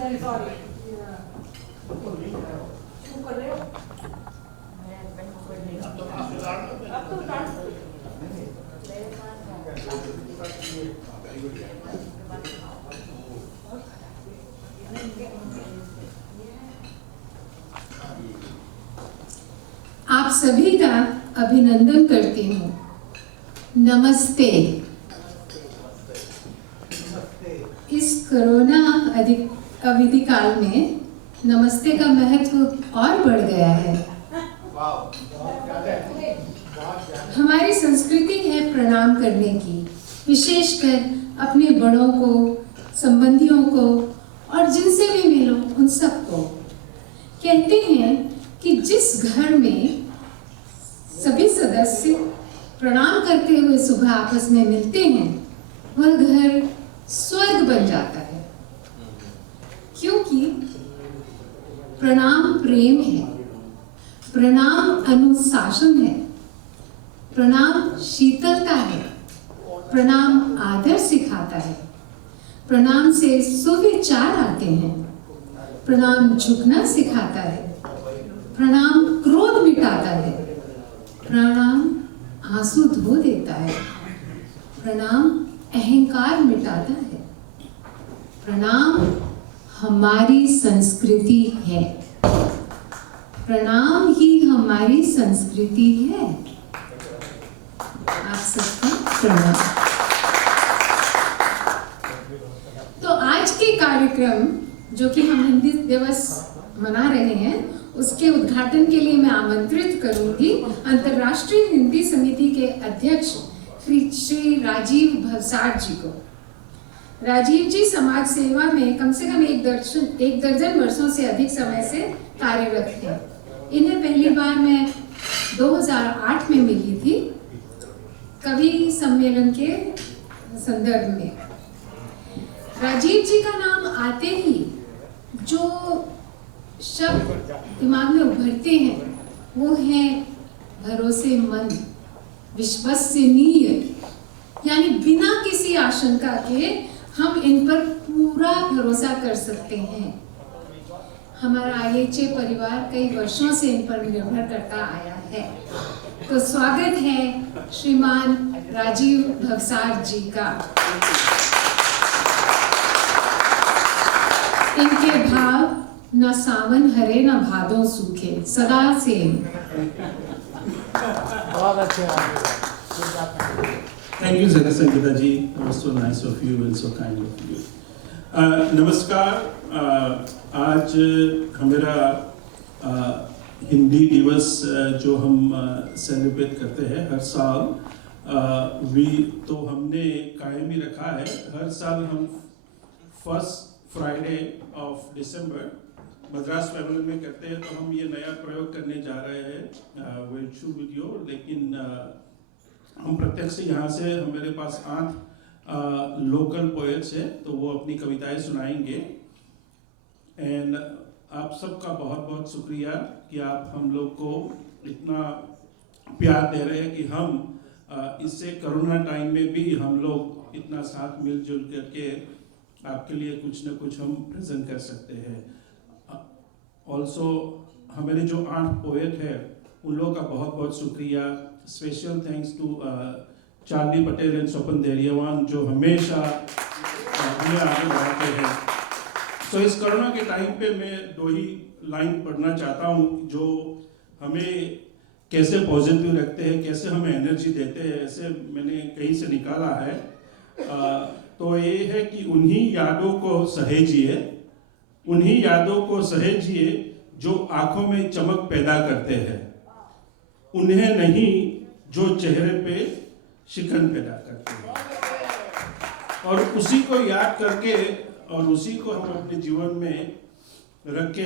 आप सभी का अभिनंदन करती हूँ। नमस्ते। इस कोरोना अवधि काल में नमस्ते का महत्व और बढ़ गया है। हमारी संस्कृति है प्रणाम करने की, विशेषकर अपने बड़ों को, संबंधियों को और जिनसे भी मिलो उन सबको। कहते हैं कि जिस घर में सभी सदस्य प्रणाम करते हुए सुबह आपस में मिलते हैं, वह घर स्वर्ग बन जाता है, क्योंकि प्रणाम प्रेम है, प्रणाम अनुशासन है, प्रणाम शीतलता है, प्रणाम आदर सिखाता है, प्रणाम से सुविचार आते हैं, प्रणाम झुकना सिखाता है, प्रणाम क्रोध मिटाता है, प्रणाम आंसू धो देता है, प्रणाम अहंकार मिटाता है, प्रणाम हमारी संस्कृति है, प्रणाम ही हमारी संस्कृति है। आप सबका प्रणाम। तो आज के कार्यक्रम जो कि हम हिंदी दिवस मना रहे हैं, उसके उद्घाटन के लिए मैं आमंत्रित करूंगी अंतर्राष्ट्रीय हिंदी समिति के अध्यक्ष श्री राजीव भवसार जी को। राजीव जी समाज सेवा में कम से कम एक दर्जन वर्षों से अधिक समय से कार्यरत हैं। इन्हें पहली बार मैं 2008 में मिली थी, कवि सम्मेलन के संदर्भ में। राजीव जी का नाम आते ही जो शब्द दिमाग में उभरते हैं वो है भरोसेमंद, विश्वसनीय, यानी बिना किसी आशंका के हम इन पर पूरा भरोसा कर सकते हैं। हमारा IHA परिवार कई वर्षों से इन पर निर्भर करता आया है। तो स्वागत है श्रीमान राजीव भवसार जी का। इनके भाव न सावन हरे न भादों सूखे, सदा से। बहुत अच्छे। Thank you, Zara Sangeeta ji. It was so nice of you and so kind of you. नमस्कार। आज हमारा हिंदी दिवस जो हम सेलिब्रेट करते हैं हर साल, तो हमने कायम ही रखा है। हर साल हम first Friday of December Madras pavilion में करते हैं। तो हम ये नया प्रयोग करने जा रहे हैं वर्चुअल वीडियो, लेकिन हम प्रत्यक्ष यहाँ से, हमारे पास 8 लोकल पोएट्स हैं, तो वो अपनी कविताएं सुनाएंगे। एंड आप सबका बहुत बहुत शुक्रिया कि आप हम लोग को इतना प्यार दे रहे हैं कि हम इससे कोरोना टाइम में भी हम लोग इतना साथ मिलजुल करके आपके लिए कुछ न कुछ हम प्रेजेंट कर सकते हैं। ऑल्सो हमारे जो 8 पोएट हैं उन लोगों का बहुत बहुत शुक्रिया। Special thanks to Charlie Patel and Swapan Deriyawan जो हमेशा हमें आगे बढ़ाते हैं। तो इस कोरोना के टाइम पे मैं 2 ही लाइन पढ़ना चाहता हूँ जो हमें कैसे पॉजिटिव रखते हैं, कैसे हमें एनर्जी देते हैं। ऐसे मैंने कहीं से निकाला है। तो ये है कि उन्हीं यादों को सहेजिए, उन्हीं यादों को सहेजिए जो आंखों में चमक पैदा करते हैं, उन्हें नहीं जो चेहरे पे शिकन पैदा करते हैं। और उसी को याद करके और उसी को हम अपने जीवन में रख के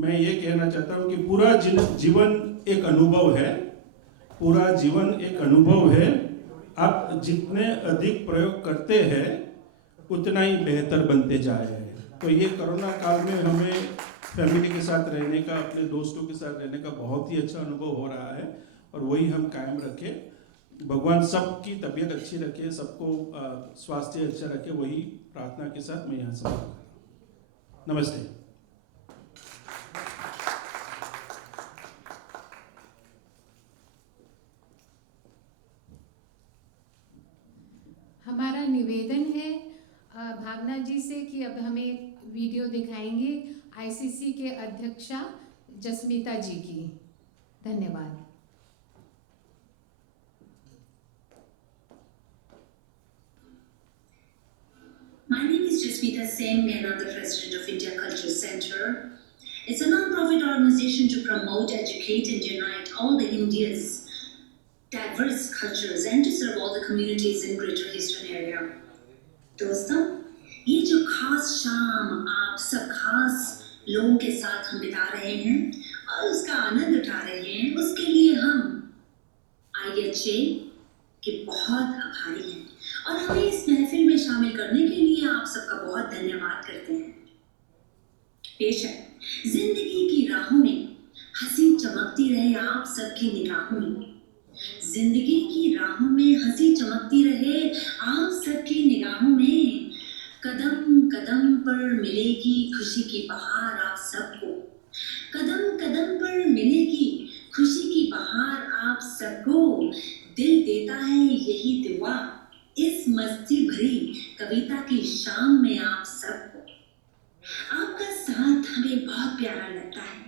मैं ये कहना चाहता हूँ कि पूरा जीवन एक अनुभव है, पूरा जीवन एक अनुभव है। आप जितने अधिक प्रयोग करते हैं उतना ही बेहतर बनते जा रहे हैं। तो ये कोरोना काल में हमें फैमिली के साथ रहने का, अपने दोस्तों के साथ रहने का बहुत ही अच्छा अनुभव हो रहा है और वही हम कायम रखें। भगवान सबकी तबीयत अच्छी रखे, सबको स्वास्थ्य अच्छा रखे, वही प्रार्थना के साथ मैं यहाँ समाप्त कर रहा हूँ। नमस्ते। हमारा निवेदन है भावना जी से कि अब हमें वीडियो दिखाएंगे आईसीसी के अध्यक्षा जसमीता जी की। धन्यवाद। My name is Jasmeeta Singh and I'm the president of India Culture Center. It's a non-profit organization to promote, educate and unite all the India's diverse cultures and to serve all the communities in Greater Houston area. दोस्तों, ये जो खास शाम आप सब खास लोगों के साथ हम बिता रहे हैं और उसका आनंद उठा रहे हैं, उसके लिए हम IHA के बहुत आभारी हैं और हमें इस महफिल में शामिल करने के लिए आप सबका बहुत धन्यवाद करते हैं। पेश है जिंदगी की राहों में हंसी चमकती रहे आप सबकी निगाहों में। जिंदगी की राहों में हंसी चमकती रहे आप सबकी निगाहों में। कदम कदम पर मिलेगी खुशी की बहार आप सबको। कदम कदम पर मिलेगी खुशी की बहार आप सबको। दिल देता है यही दुआ इस मस्ती भरी कविता की शाम में आप सबको। आपका साथ हमें बहुत प्यारा लगता है।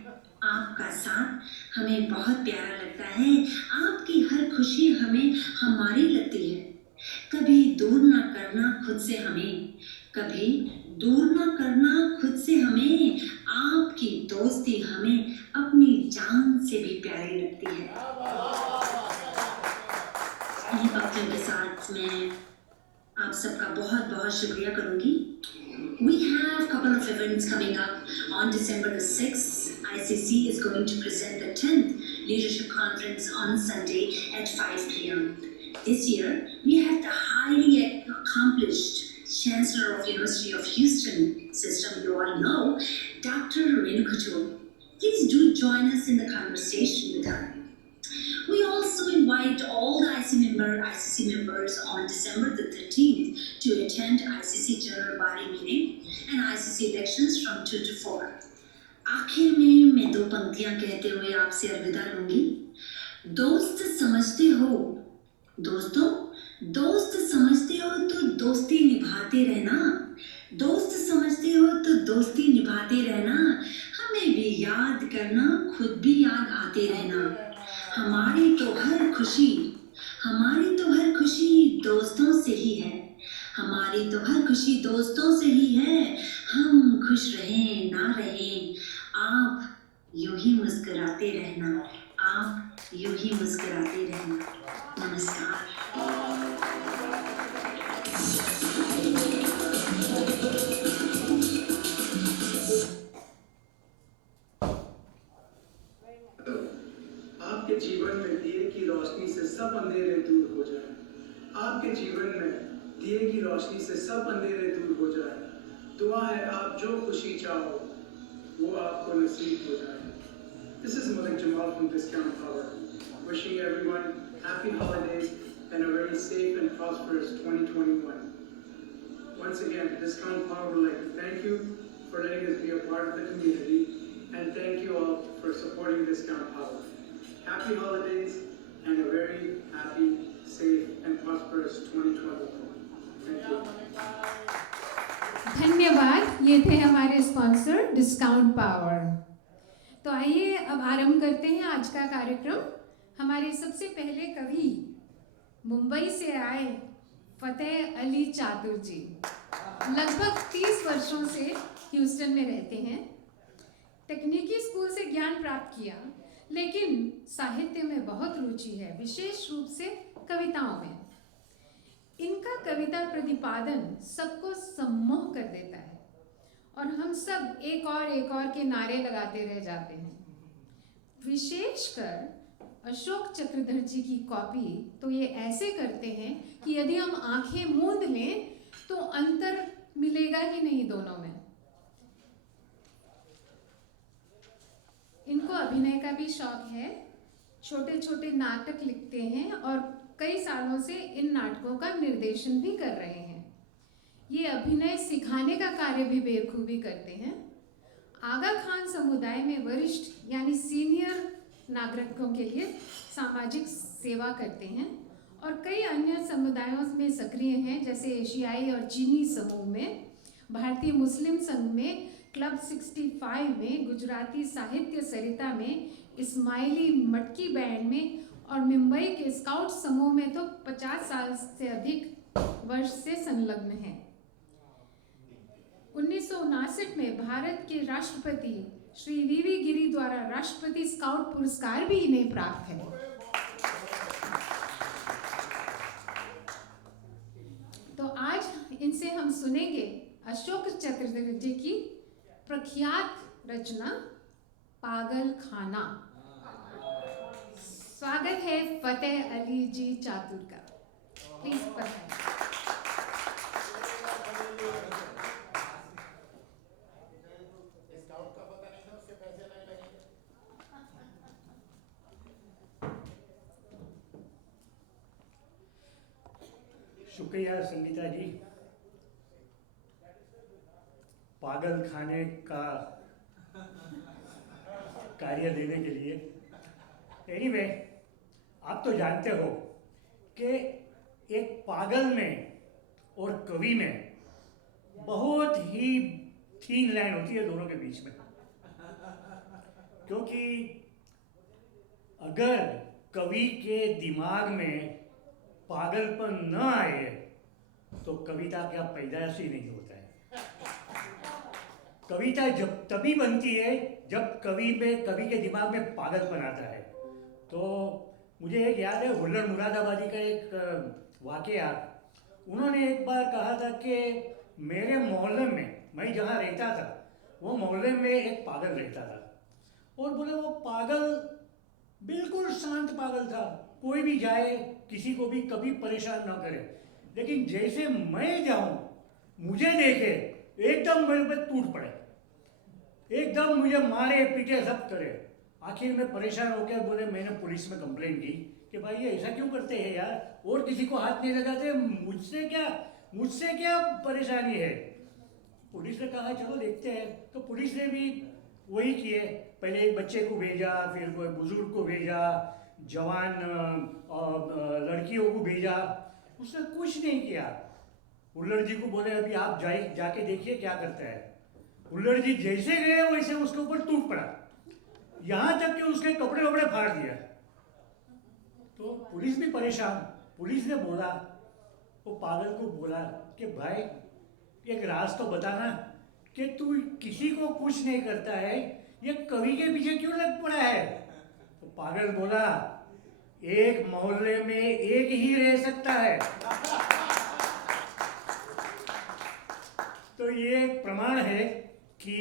आपका साथ हमें बहुत प्यारा लगता है। आपकी हर खुशी हमें हमारी लगती है। कभी दूर ना करना खुद से हमें, कभी दूर ना करना खुद से हमें। आपकी दोस्ती हमें अपनी जान से भी प्यारी लगती है। इन्हीं बातों के साथ मैं आप सबका बहुत बहुत शुक्रिया करूंगी। We have a couple of events coming up on December the 6th. ICC is going to present the 10th Leadership Conference on Sunday at 5 p.m. This year, we have the highly accomplished Chancellor of University of Houston system, you all know, Dr. Renu Khator. Please do join us in the conversation with her. We also invite all the ICC members on December the 13th to attend ICC General Body meeting and ICC elections from 2 to 4. आखिर में मैं दो पंक्तियां कहते हुए आपसे अलविदा लूंगी। दोस्त समझते हो, दोस्तों, दोस्त समझते हो तो दोस्ती निभाते रहना। दोस्त समझते हो तो दोस्ती निभाते रहना। हमें भी याद करना, खुद भी याद आते रहना। हमारी तो हर खुशी दोस्तों से ही है। हमारी तो हर खुशी दोस्तों से ही है। हम खुश रहें ना रहें, आप यूं ही मुस्कुराते रहना। आप यूं ही मुस्कुराते रहना। नमस्कार। आपके जीवन में दिए की रोशनी से सब अंधेरे दूर हो जाए। आपके जीवन में दिए की रोशनी से सब अंधेरे दूर हो जाए। दुआ है आप जो खुशी चाहो वो आपको नसीब हो जाए। This is Malik Jamal from Discount Power, wishing everyone happy holidays and a very safe and prosperous 2021. Once again, Discount Power would like to thank you for letting us be a part of the community and thank you all for supporting Discount Power. Happy holidays and a very happy, safe and prosperous 2021. Thank you. धन्यवाद। ये थे हमारे sponsor discount power. तो आइए अब आरंभ करते हैं आज का कार्यक्रम। हमारे सबसे पहले कवि मुंबई से आए फतेह अली चातुर जी लगभग 30 वर्षों से ह्यूस्टन में रहते हैं। तकनीकी स्कूल से ज्ञान प्राप्त किया, लेकिन साहित्य में बहुत रुचि है, विशेष रूप से कविताओं में। इनका कविता प्रतिपादन सबको सम्मोह कर देता है और हम सब एक और के नारे लगाते रह जाते हैं। विशेषकर अशोक चक्रधर जी की कॉपी तो ये ऐसे करते हैं कि यदि हम आंखें मूंद लें तो अंतर मिलेगा ही नहीं दोनों में। इनको अभिनय का भी शौक है, छोटे छोटे नाटक लिखते हैं और कई सालों से इन नाटकों का निर्देशन भी कर रहे हैं। ये अभिनय सिखाने का कार्य भी बेखूबी करते हैं। समुदाय में वरिष्ठ यानी सीनियर नागरिकों के लिए सामाजिक सेवा करते हैं और कई अन्य समुदायों में सक्रिय हैं, जैसे एशियाई और चीनी समूह में, भारतीय मुस्लिम संघ में, क्लब 65 में, गुजराती साहित्य सरिता में, इस्माइली मटकी बैंड में और मुंबई के स्काउट समूह में तो 50 साल से अधिक वर्ष से संलग्न है। 1959 में भारत के राष्ट्रपति श्री वीवी गिरी द्वारा राष्ट्रपति स्काउट पुरस्कार भी इन्हें प्राप्त है। तो आज इनसे हम सुनेंगे अशोक चतुर्वेदी की प्रख्यात रचना पागल खाना। स्वागत है फतेह अली जी चातुर का। प्लीज पढ़ाएं। शुक्रिया संगीता जी, पागल खाने का कार्य देने के लिए। एनीवे, आप तो जानते हो कि एक पागल में और कवि में बहुत ही थीन लाइन होती है दोनों के बीच में, क्योंकि अगर कवि के दिमाग में पागलपन न आए तो कविता क्या पैदाइश ही नहीं होता है। कविता जब तभी बनती है जब कवि के दिमाग में पागलपन आता है। तो मुझे एक याद है, हुल्लड़ मुरादाबादी का एक वाकया। उन्होंने एक बार कहा था कि मेरे मोहल्ले में, मैं जहाँ रहता था वो मोहल्ले में एक पागल रहता था, और बोले वो पागल बिल्कुल शांत पागल था, कोई भी जाए किसी को भी कभी परेशान ना करे, लेकिन जैसे मैं जाऊं मुझे देखे एकदम मेरे पे टूट पड़े, एकदम मुझे मारे पीटे सब करे। आखिर में परेशान होकर बोले, मैंने पुलिस में कंप्लेन की कि भाई ये ऐसा क्यों करते हैं यार, और किसी को हाथ नहीं लगाते, मुझसे क्या परेशानी है। पुलिस ने कहा चलो देखते हैं। तो पुलिस ने भी वही किए, पहले एक बच्चे को भेजा, फिर कोई बुजुर्ग को भेजा, जवान लड़कियों को भेजा, उसने कुछ नहीं किया। हुल्लड़ जी को बोले अभी आप जाके देखिए क्या करता है। हुल्लड़ जी जैसे गए वैसे उसके ऊपर टूट पड़ा, यहां तक कि उसके कपड़े वपड़े फाड़ दिया। तो पुलिस भी परेशान। पुलिस ने बोला, वो पागल को बोला कि भाई एक राज तो बताना कि तू किसी को कुछ नहीं करता है, ये कवि के पीछे क्यों लग पड़ा है। तो पागल बोला, एक मोहल्ले में एक ही रह सकता है। तो ये एक प्रमाण है कि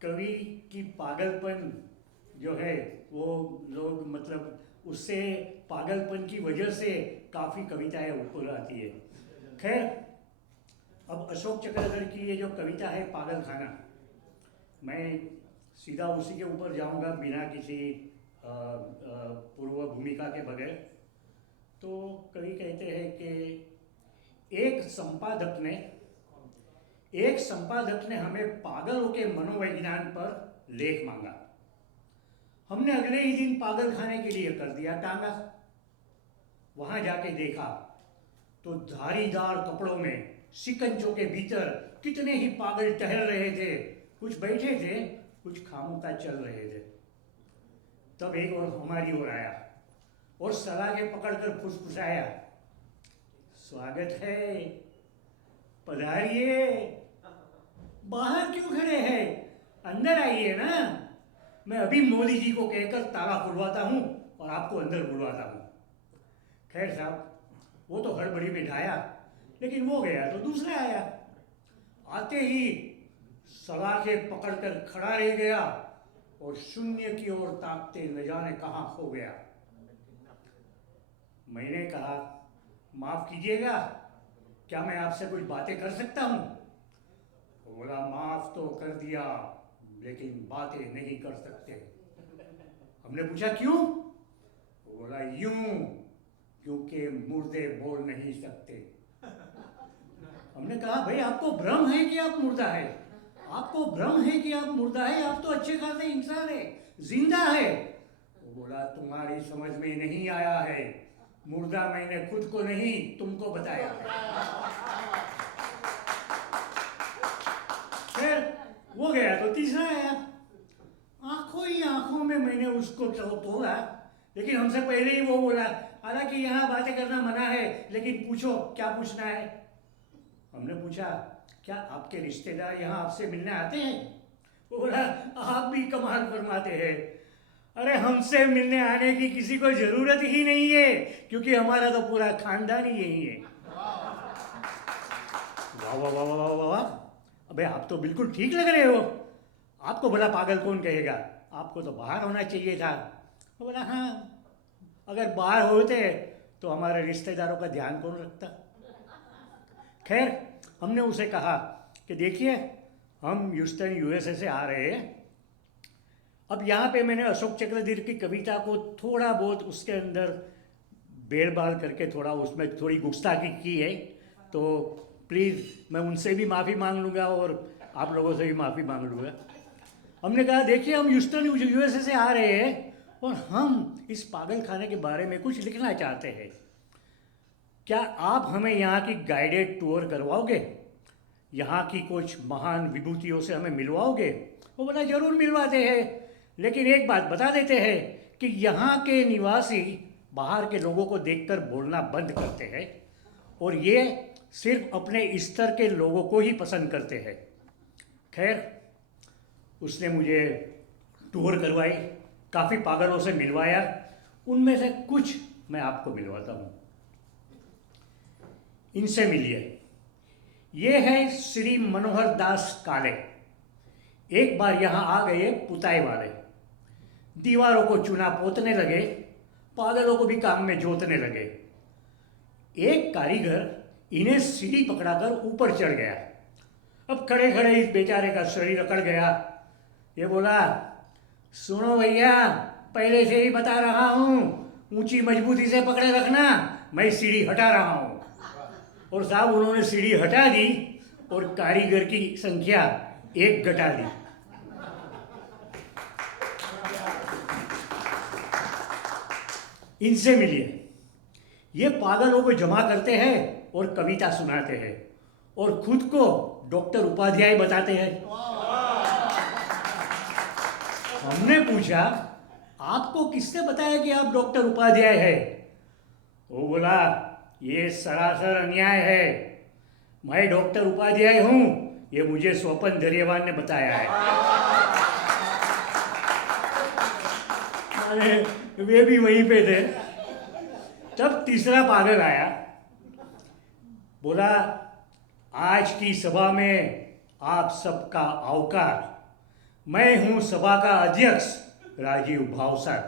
कवि की पागलपन जो है वो लोग मतलब उससे पागलपन की वजह से काफ़ी कविताएं ऊपर आती है। खैर, अब अशोक चक्रधर की ये जो कविता है पागल खाना, मैं सीधा उसी के ऊपर जाऊंगा बिना किसी पूर्व भूमिका के बगैर। तो कवि कहते हैं कि एक संपादक ने हमें पागलों के मनोविज्ञान पर लेख मांगा। हमने अगले ही दिन पागल खाने के लिए कर दिया टांगा। वहां जाके देखा तो धारीदार कपड़ों में शिकंजों के भीतर कितने ही पागल टहल रहे थे, कुछ बैठे थे, कुछ खामोखा चल रहे थे। तब एक और हमारी ओर आया और सलाखे पकड़कर फुसफुसाया, स्वागत है, पधारिए, बाहर क्यों खड़े हैं, अंदर आइए ना, मैं अभी मोदी जी को कहकर ताला खुलवाता हूं और आपको अंदर बुलवाता हूं। खैर साहब, वो तो हड़बड़ी में ढाया, लेकिन वो गया तो दूसरा आया। आते ही सलाखे पकड़कर खड़ा रह गया और शून्य की ओर ताकते न जाने कहां खो गया। मैंने कहा, माफ कीजिएगा, क्या मैं आपसे कुछ बातें कर सकता हूं। बोला, माफ तो कर दिया लेकिन बातें नहीं कर सकते। हमने पूछा क्यों। बोला, यूं, क्योंकि मुर्दे बोल नहीं सकते। हमने कहा, भाई आपको भ्रम है कि आप मुर्दा है, आपको भ्रम है कि आप मुर्दा है, आप तो अच्छे खासे इंसान है, जिंदा है। वो बोला तुम्हारी समझ में नहीं आया है, मुर्दा मैंने खुद को नहीं तुमको बताया है। फिर वो गया तो तीसरा आया, आंखों ही आंखों में मैंने उसको तोड़ा, लेकिन हमसे पहले ही वो बोला हालांकि यहाँ बातें करना मना है, लेकिन पूछो क्या पूछना है। हमने पूछा क्या आपके रिश्तेदार यहाँ आपसे मिलने आते हैं? वो बोला आप भी कमाल फरमाते हैं, अरे हमसे मिलने आने की किसी को जरूरत ही नहीं है, क्योंकि हमारा तो पूरा खानदान ही यही है। वाह वाह वाह वाह वाह वाह, अबे आप तो बिल्कुल ठीक लग रहे हो, आपको भला पागल कौन कहेगा, आपको तो बाहर होना चाहिए था। वो बोला हाँ, अगर बाहर होते तो हमारे रिश्तेदारों का ध्यान कौन रखता। खैर हमने उसे कहा कि देखिए हम ह्यूस्टन यूएसए से आ रहे हैं, अब यहाँ पे मैंने अशोक चक्रधर की कविता को थोड़ा बहुत उसके अंदर बेड़बाल करके थोड़ा उसमें थोड़ी गुस्ताखी की है, तो प्लीज़ मैं उनसे भी माफ़ी मांग लूँगा और आप लोगों से भी माफ़ी मांग लूँगा। हमने कहा देखिए हम ह्यूस्टन यूएसए से आ रहे हैं और हम इस पागल खाने के बारे में कुछ लिखना चाहते हैं, क्या आप हमें यहाँ की गाइडेड टूर करवाओगे, यहाँ की कुछ महान विभूतियों से हमें मिलवाओगे? वो बोला जरूर मिलवाते हैं, लेकिन एक बात बता देते हैं कि यहाँ के निवासी बाहर के लोगों को देखकर बोलना बंद करते हैं और ये सिर्फ अपने स्तर के लोगों को ही पसंद करते हैं। खैर उसने मुझे टूर करवाई, काफ़ी पागलों से मिलवाया, उनमें से कुछ मैं आपको मिलवाता हूँ। इनसे मिलिए, ये है श्री मनोहर दास काले, एक बार यहाँ आ गए पुताई वाले, दीवारों को चूना पोतने लगे, पागलों को भी काम में जोतने लगे। एक कारीगर इन्हें सीढ़ी पकड़ाकर ऊपर चढ़ गया, अब खड़े खड़े इस बेचारे का शरीर अकड़ गया। ये बोला सुनो भैया, पहले से ही बता रहा हूँ ऊंची मजबूती से पकड़े रखना, मैं सीढ़ी हटा रहा हूँ। और साहब उन्होंने सीढ़ी हटा दी और कारीगर की संख्या 1 घटा दी। इनसे मिलिए, ये पागलों को जमा करते हैं और कविता सुनाते हैं और खुद को डॉक्टर उपाध्याय बताते हैं। हमने पूछा आपको किसने बताया कि आप डॉक्टर उपाध्याय है? वो बोला ये सरासर अन्याय है, मैं डॉक्टर उपाध्याय हूं, ये मुझे स्वपन दरियावान ने बताया है। अरे वे भी वहीं पे थे। तब तीसरा पागल आया, बोला आज की सभा में आप सबका आवकार, मैं हूं सभा का अध्यक्ष राजीव भावसार।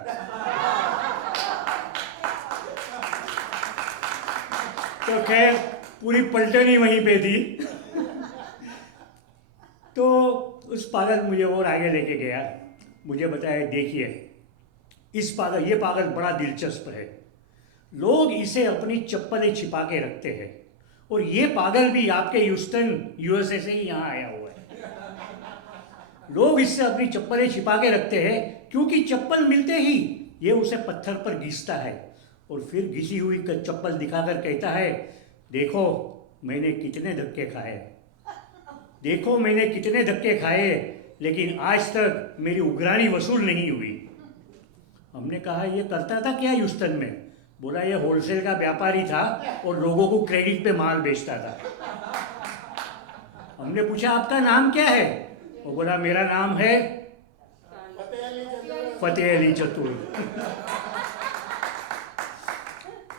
तो खैर पूरी पलटनी वहीं पे थी। तो उस पागल मुझे और आगे लेके गया, मुझे बताया देखिए ये पागल बड़ा दिलचस्प है, लोग इसे अपनी चप्पलें छिपा के रखते हैं और ये पागल भी आपके ह्यूस्टन यूएसए से ही यहाँ आया हुआ है। लोग इससे अपनी चप्पलें छिपा के रखते हैं क्योंकि चप्पल मिलते ही ये उसे पत्थर पर घिसता है और फिर घिसी हुई चप्पल दिखाकर कहता है देखो मैंने कितने धक्के खाए, देखो मैंने कितने धक्के खाए, लेकिन आज तक मेरी उगरानी वसूल नहीं हुई। हमने कहा ये करता था क्या ह्यूस्टन में? बोला ये होलसेल का व्यापारी था और लोगों को क्रेडिट पे माल बेचता था। हमने पूछा आपका नाम क्या है? वो बोला मेरा नाम है फतेह अली चतुर।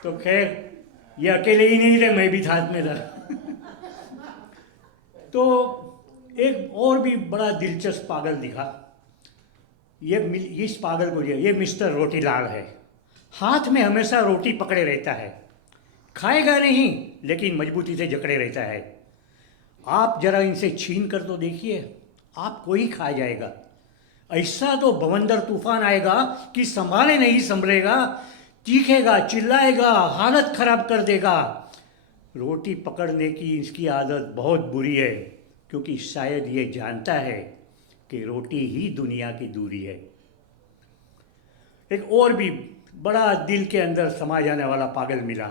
तो खैर ये अकेले ही नहीं थे, मैं भी साथ में था। तो एक और भी बड़ा दिलचस्प पागल दिखा। इस पागल को ये मिस्टर रोटीलाल है, हाथ में हमेशा रोटी पकड़े रहता है, खाएगा नहीं लेकिन मजबूती से जकड़े रहता है। आप जरा इनसे छीन कर तो देखिए, आपको ही खा जाएगा। ऐसा तो बवंदर तूफान आएगा कि संभाले नहीं संभलेगा, चीखेगा चिल्लाएगा, हालत खराब कर देगा। रोटी पकड़ने की इसकी आदत बहुत बुरी है क्योंकि शायद ये जानता है कि रोटी ही दुनिया की दूरी है। एक और भी बड़ा दिल के अंदर समा जाने वाला पागल मिला,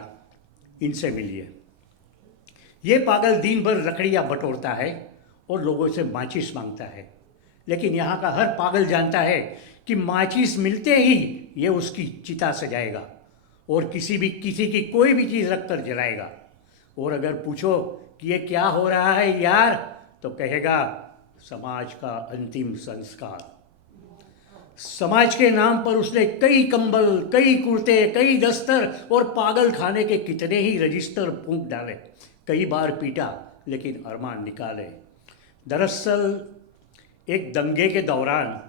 इनसे मिलिए। ये पागल दिन भर लकड़ियाँ बटोरता है और लोगों से माचिस मांगता है, लेकिन यहाँ का हर पागल जानता है कि माचिस मिलते ही ये उसकी चिता सजाएगा और किसी की कोई भी चीज़ रखकर जलाएगा। और अगर पूछो कि ये क्या हो रहा है यार, तो कहेगा समाज का अंतिम संस्कार। समाज के नाम पर उसने कई कंबल, कई कुर्ते, कई दस्तर और पागल खाने के कितने ही रजिस्टर फूंक डाले, कई बार पीटा, लेकिन अरमान निकाले। दरअसल एक दंगे के दौरान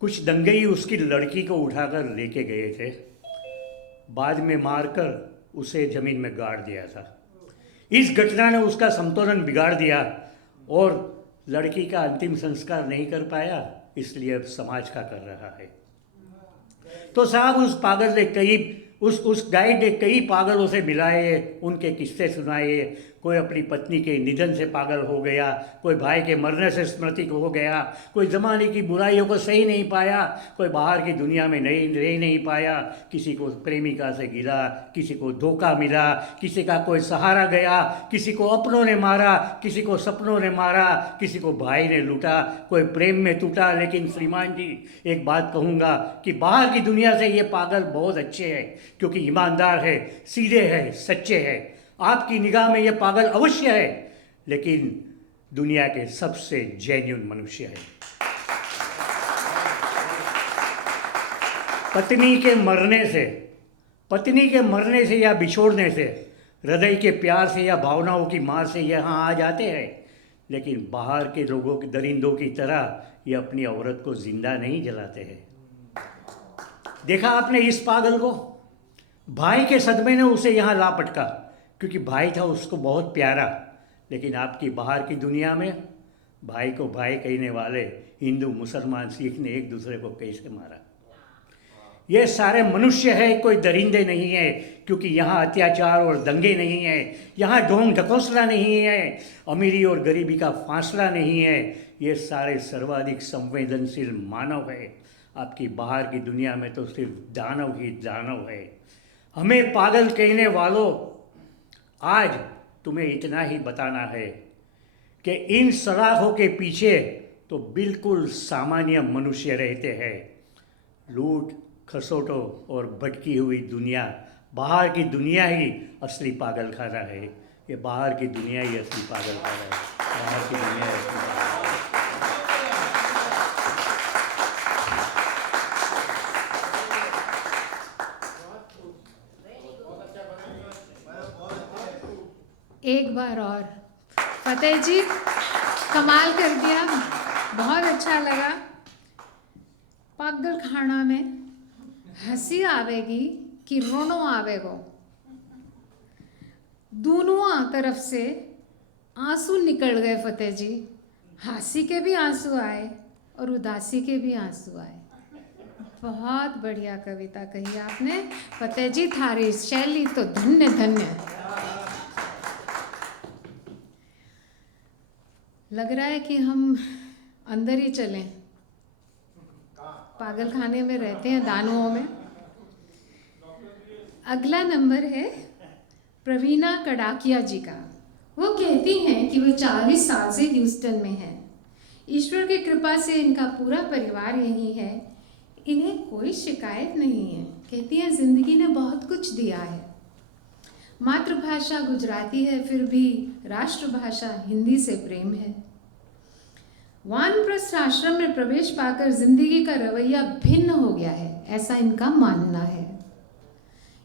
कुछ दंगई उसकी लड़की को उठाकर लेके गए थे, बाद में मारकर उसे जमीन में गाड़ दिया था। इस घटना ने उसका संतुलन बिगाड़ दिया और लड़की का अंतिम संस्कार नहीं कर पाया, इसलिए अब समाज का कर रहा है। तो साहब उस पागल ने उस गाइड ने कई पागलों से मिलाए, उनके किस्से सुनाए। कोई अपनी पत्नी के निधन से पागल हो गया, कोई भाई के मरने से स्मृति हो गया, कोई ज़माने की बुराइयों को सही नहीं पाया, कोई बाहर की दुनिया में रह नहीं पाया, किसी को प्रेमिका से गिरा, किसी को धोखा मिला, किसी का कोई सहारा गया, किसी को अपनों ने मारा, किसी को सपनों ने मारा, किसी को भाई ने लूटा, कोई प्रेम में टूटा। लेकिन श्रीमान जी, एक बात कहूँगा कि बाहर की दुनिया से ये पागल बहुत अच्छे हैं, क्योंकि ईमानदार है, सीधे है, सच्चे हैं। आपकी निगाह में ये पागल अवश्य है, लेकिन दुनिया के सबसे जेन्युइन मनुष्य है। पत्नी के मरने से या बिछोड़ने से, हृदय के प्यार से या भावनाओं की मार से यहाँ आ जाते हैं, लेकिन बाहर के लोगों के दरिंदों की तरह ये अपनी औरत को जिंदा नहीं जलाते हैं। देखा आपने इस पागल को? भाई के सदमे ने उसे यहाँ ला पटका, क्योंकि भाई था उसको बहुत प्यारा। लेकिन आपकी बाहर की दुनिया में भाई को भाई कहने वाले हिंदू, मुसलमान, सिख ने एक दूसरे को कैसे मारा? ये सारे मनुष्य है, कोई दरिंदे नहीं है, क्योंकि यहाँ अत्याचार और दंगे नहीं है, यहाँ ढोंग ढकोसला नहीं है, अमीरी और गरीबी का फासला नहीं है। ये सारे सर्वाधिक संवेदनशील मानव है। आपकी बाहर की दुनिया में तो सिर्फ दानव ही दानव है। हमें पागल कहने वालों, आज तुम्हें इतना ही बताना है कि इन सलाखों के पीछे तो बिल्कुल सामान्य मनुष्य रहते हैं। लूट खसोटों और भटकी हुई दुनिया, बाहर की दुनिया ही असली पागल खाना है। ये बाहर की दुनिया ही असली पागल खाना है। बाहर की दुनिया ही असली पागल। एक बार और फतेह जी, कमाल कर दिया, बहुत अच्छा लगा। पागल खाना में हंसी आवेगी कि रोनो आवेगो, दोनों तरफ से आंसू निकल गए फतेह जी। हंसी के भी आंसू आए और उदासी के भी आंसू आए। बहुत बढ़िया कविता कही आपने फतेह जी, थारी शैली तो धन्य धन्य। लग रहा है कि हम अंदर ही चलें, पागल खाने में रहते हैं, दानुओं में। अगला नंबर है प्रवीणा कड़ाकिया जी का। वो कहती हैं कि वो 40 साल से ह्यूस्टन में हैं। ईश्वर की कृपा से इनका पूरा परिवार यहीं है। इन्हें कोई शिकायत नहीं है। कहती हैं जिंदगी ने बहुत कुछ दिया है। मातृभाषा गुजराती है, फिर भी राष्ट्रभाषा हिंदी से प्रेम है। वानप्रस्थ आश्रम में प्रवेश पाकर जिंदगी का रवैया भिन्न हो गया है, ऐसा इनका मानना है।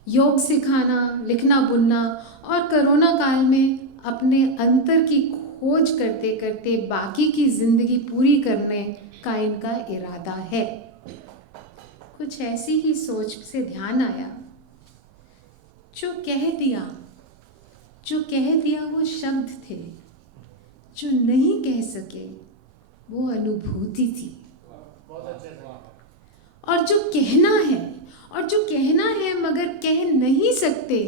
योग सिखाना, लिखना, बुनना और कोरोना काल में अपने अंतर की खोज करते करते बाकी की जिंदगी पूरी करने का इनका इरादा है। कुछ ऐसी ही सोच से ध्यान आया, जो कह दिया वो शब्द थे, जो नहीं कह सके वो अनुभूति थी। और जो कहना है मगर कह नहीं सकते,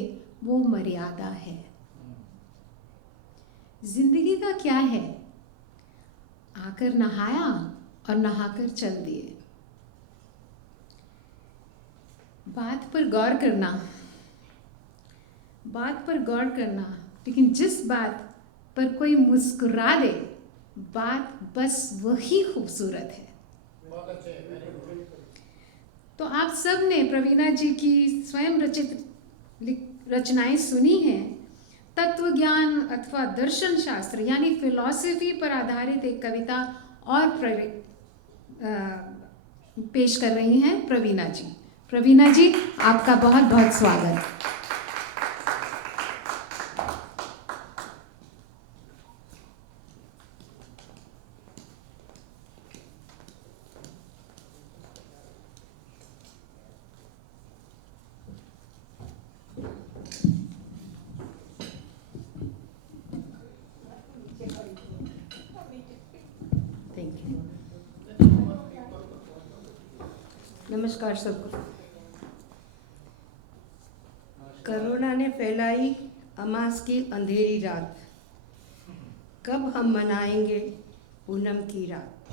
वो मर्यादा है। जिंदगी का क्या है आकर नहाया और नहाकर चल दिए। बात पर गौर करना, लेकिन जिस बात पर कोई मुस्कुरा दे, बात बस वही खूबसूरत है। तो आप सब ने प्रवीणा जी की स्वयं रचित रचनाएं सुनी हैं। तत्व ज्ञान अथवा दर्शन शास्त्र यानी फिलॉसफी पर आधारित एक कविता और पेश कर रही हैं प्रवीणा जी। प्रवीणा जी, आपका बहुत बहुत स्वागत। नमस्कार सबको। कोरोना ने फैलाई अमास की अंधेरी रात, कब हम मनाएंगे पूनम की रात।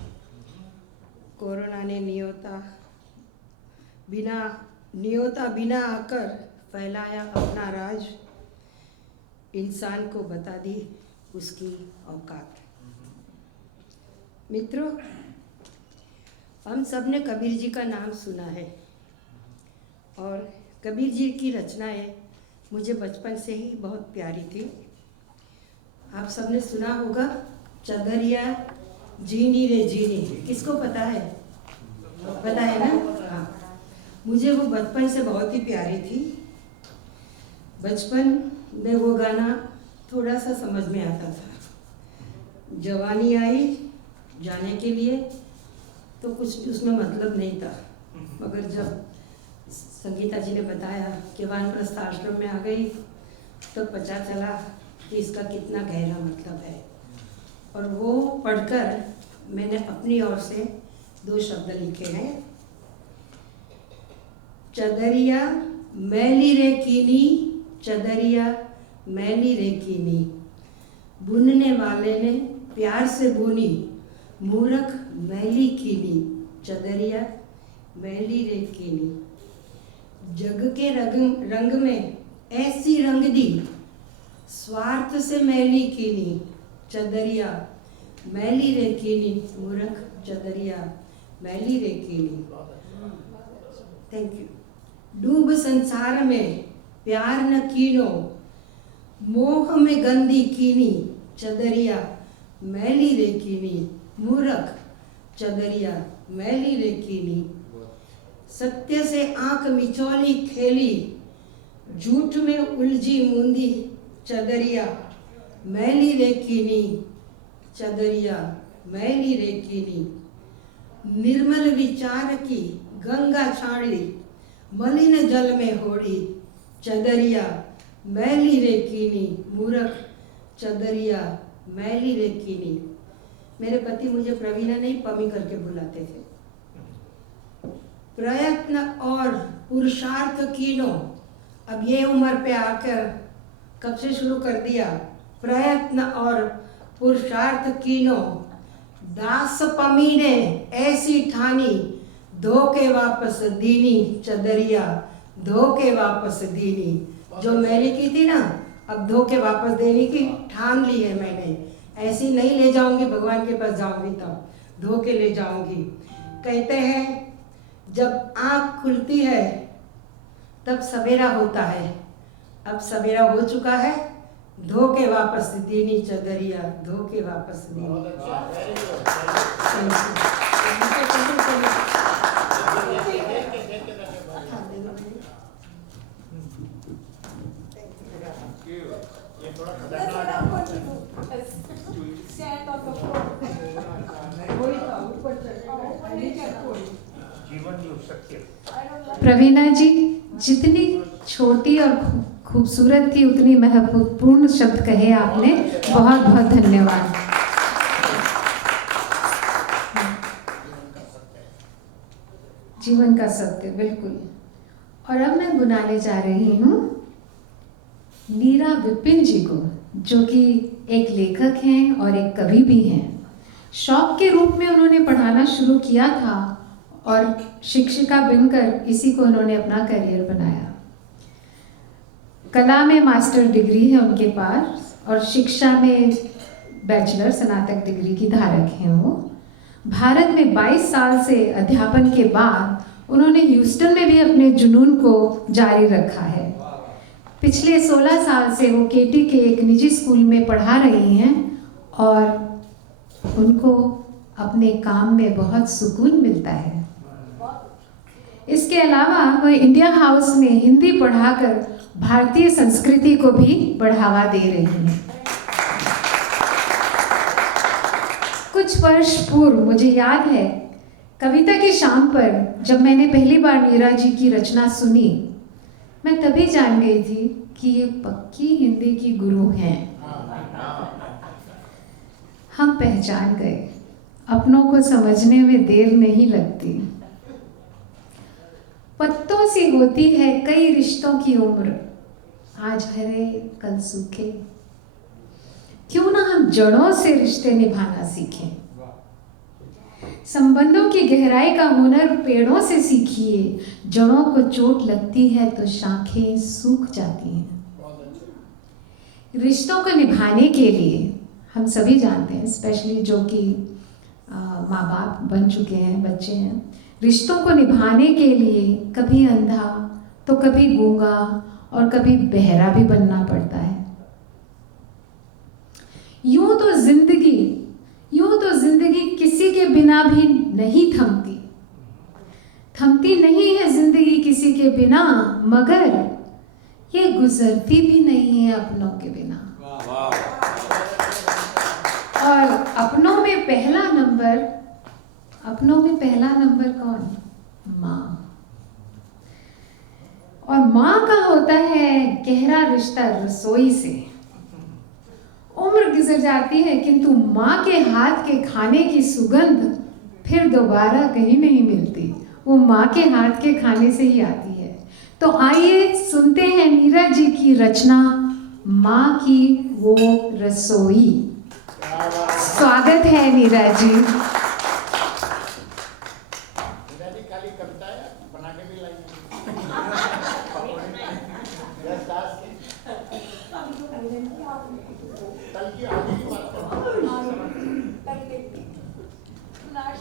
कोरोना ने नियोता बिना आकर फैलाया अपना राज, इंसान को बता दी उसकी औकात। मित्रों, हम सब ने कबीर जी का नाम सुना है और कबीर जी की रचनाएं मुझे बचपन से ही बहुत प्यारी थी। आप सब ने सुना होगा, चदरिया जीनी रे जीनी, किसको पता है? पता है ना? हाँ, मुझे वो बचपन से बहुत ही प्यारी थी। बचपन में वो गाना थोड़ा सा समझ में आता था। जवानी आई जाने के लिए तो कुछ उसमें मतलब नहीं था, मगर जब संगीता जी ने बताया कि वानप्रस्थ आश्रम में आ गई तो पता चला कि इसका कितना गहरा मतलब है। और वो पढ़कर मैंने अपनी ओर से 2 शब्द लिखे हैं। चदरिया मैली रे कीनी, चदरिया मैली रे कीनी, बुनने वाले ने प्यार से बुनी, मूर्ख मैली कीनी, चदरिया मैली रे कीनी। जग के रंग में ऐसी रंग दी, स्वार्थ से मैली कीनी, चदरिया मैली रे कीनी, मूर्ख चदरिया मैली रे कीनी। Thank you. डूब संसार में प्यार न कीनो, मोह में गंदी कीनी, चदरिया मैली रे कीनी, मूर्ख चदरिया मैली रे कीनी। सत्य से आंख मिचौली खेली, झूठ में उलझी मूंदी, चदरिया मैली रे कीनी, चदरिया मैली रे कीनी। निर्मल विचार की गंगा छाड़ी, मलिन जल में होड़ी, चदरिया मैली रे कीनी, मूर्ख चदरिया मैली रे कीनी। मेरे पति मुझे प्रवीणा नहीं पमी करके बुलाते थे। प्रयत्न और पुरुषार्थ कीनो, अब ये उम्र पे आकर कब से शुरू कर दिया। प्रयत्न और पुरुषार्थ कीनो, दास पमी ने ऐसी ठानी, धोके वापस दीनी, चदरिया धोके वापस दीनी। जो मैंने की थी ना, अब धोके वापस देने की ठान ली है मैंने। ऐसी नहीं ले जाऊंगी, भगवान के पास जाऊंगी तब धोके ले जाऊंगी। कहते हैं जब आँख खुलती है तब सवेरा होता है, अब सवेरा हो चुका है, धोके वापस दीनी, चदरिया धोके वापस दीनी। प्रवीणा जी जितनी छोटी और खूबसूरत थी उतनी महत्वपूर्ण शब्द कहे आपने। बहुत बहुत धन्यवाद। जीवन का सत्य, बिल्कुल। और अब मैं बुलाने जा रही हूँ नीरा विपिन जी को, जो कि एक लेखक हैं और एक कवि भी हैं। शौक के रूप में उन्होंने पढ़ाना शुरू किया था और शिक्षिका बनकर इसी को उन्होंने अपना करियर बनाया। कला में मास्टर डिग्री है उनके पास और शिक्षा में बैचलर स्नातक डिग्री की धारक हैं वो। भारत में 22 साल से अध्यापन के बाद उन्होंने ह्यूस्टन में भी अपने जुनून को जारी रखा है। पिछले 16 साल से वो केटी के एक निजी स्कूल में पढ़ा रही हैं और उनको अपने काम में बहुत सुकून मिलता है। इसके अलावा वह इंडिया हाउस में हिंदी पढ़ाकर भारतीय संस्कृति को भी बढ़ावा दे रही हैं। कुछ वर्ष पूर्व मुझे याद है कविता की शाम पर जब मैंने पहली बार नीरा जी की रचना सुनी, मैं तभी जान गई थी कि ये पक्की हिंदी की गुरु हैं। हम पहचान गए, अपनों को समझने में देर नहीं लगती। पत्तों सी होती है कई रिश्तों की उम्र, आज हरे कल सूखे। क्यों ना हम जड़ों से रिश्ते निभाना सीखें। संबंधों की गहराई का हुनर पेड़ों से सीखिए, जड़ों को चोट लगती है तो शाखें सूख जाती हैं। रिश्तों को निभाने के लिए हम सभी जानते हैं, स्पेशली जो कि माँ बाप बन चुके हैं, बच्चे हैं, रिश्तों को निभाने के लिए कभी अंधा तो कभी गूंगा और कभी बहरा भी बनना पड़ता है। यूं तो जिंदगी किसी के बिना भी नहीं थमती नहीं है जिंदगी किसी के बिना, मगर ये गुजरती भी नहीं है अपनों के बिना। और अपनों में पहला नंबर कौन? माँ। और माँ का होता है गहरा रिश्ता रसोई से। उम्र गुजर जाती है किंतु माँ के हाथ के खाने की सुगंध फिर दोबारा कहीं नहीं मिलती, वो माँ के हाथ के खाने से ही आती है। तो आइए सुनते हैं नीरा जी की रचना माँ की वो रसोई। स्वागत है नीरा जी।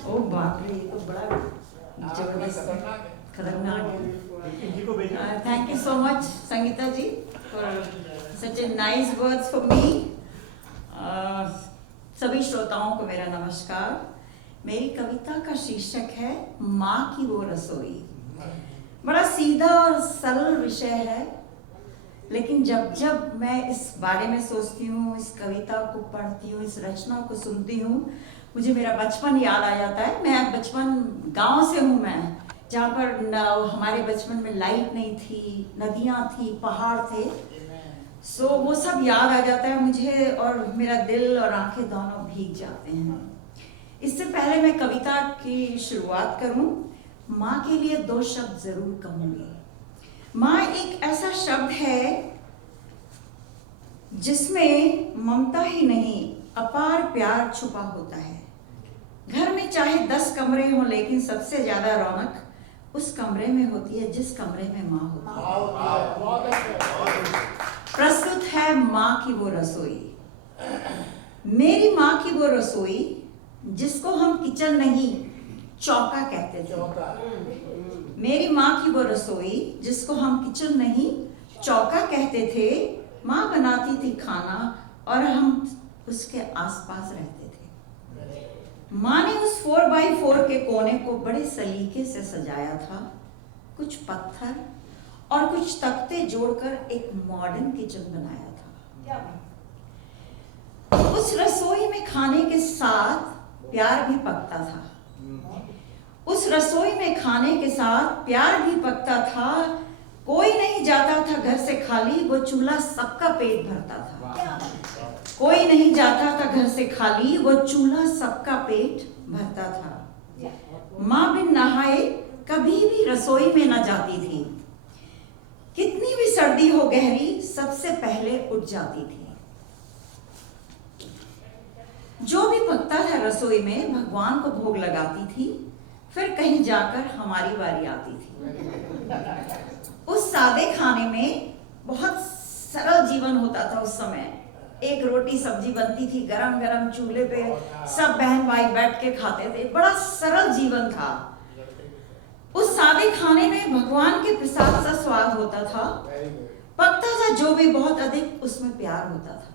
ओ बाप रे, ये तो बड़ा जबरदस्त खतरनाक है। Thank you so much Sangeeta ji for such a nice words for me. सभी श्रोताओं को मेरा नमस्कार। मेरी कविता का शीर्षक है माँ की वो रसोई। बड़ा सीधा और सरल विषय है, लेकिन जब मैं इस बारे में सोचती हूँ, इस कविता को पढ़ती हूँ, इस रचना को सुनती हूँ, मुझे मेरा बचपन याद आ जाता है। मैं बचपन गांव से हूँ मैं, जहाँ पर हमारे बचपन में लाइट नहीं थी, नदियाँ थी, पहाड़ थे। सो वो सब याद आ जाता है मुझे और मेरा दिल और आंखें दोनों भीग जाते हैं। इससे पहले मैं कविता की शुरुआत करूँ, माँ के लिए 2 शब्द जरूर कहूँगी। माँ एक ऐसा शब्द है जिसमें ममता ही नहीं अपार प्यार छुपा होता है। घर में चाहे 10 कमरे हों, लेकिन सबसे ज्यादा रौनक उस कमरे में होती है जिस कमरे में माँ होती है। प्रस्तुत है माँ की वो रसोई। मेरी माँ की वो रसोई जिसको हम किचन नहीं चौका कहते थे। मेरी माँ की वो रसोई जिसको हम किचन नहीं चौका कहते थे। माँ बनाती थी खाना और हम उसके आसपास रहते थे। माँ ने उस 4x4 के कोने को बड़े सलीके से सजाया था। कुछ पत्थर और कुछ तख्ते जोड़कर एक मॉडर्न किचन बनाया था। उस रसोई में खाने के साथ प्यार भी पकता था। उस रसोई में खाने के साथ प्यार भी पकता था। कोई नहीं जाता था घर से खाली, वो चूल्हा सबका पेट भरता था। कोई नहीं जाता था घर से खाली, वो चूल्हा सबका पेट भरता था। माँ बिन नहाए कभी भी रसोई में न जाती थी। कितनी भी सर्दी हो गहरी, सबसे पहले उठ जाती थी। जो भी पकता था रसोई में भगवान को भोग लगाती थी, फिर कहीं जाकर हमारी बारी आती थी। उस सादे खाने में बहुत सरल जीवन होता था उस समय। एक रोटी सब्जी बनती थी गरम गरम चूल्हे पे, सब बहन भाई बैठ के खाते थे। बड़ा सरल जीवन था। उस सादे खाने में भगवान के प्रसाद सा स्वाद होता था। पकता था जो भी बहुत अधिक, उसमें प्यार होता था।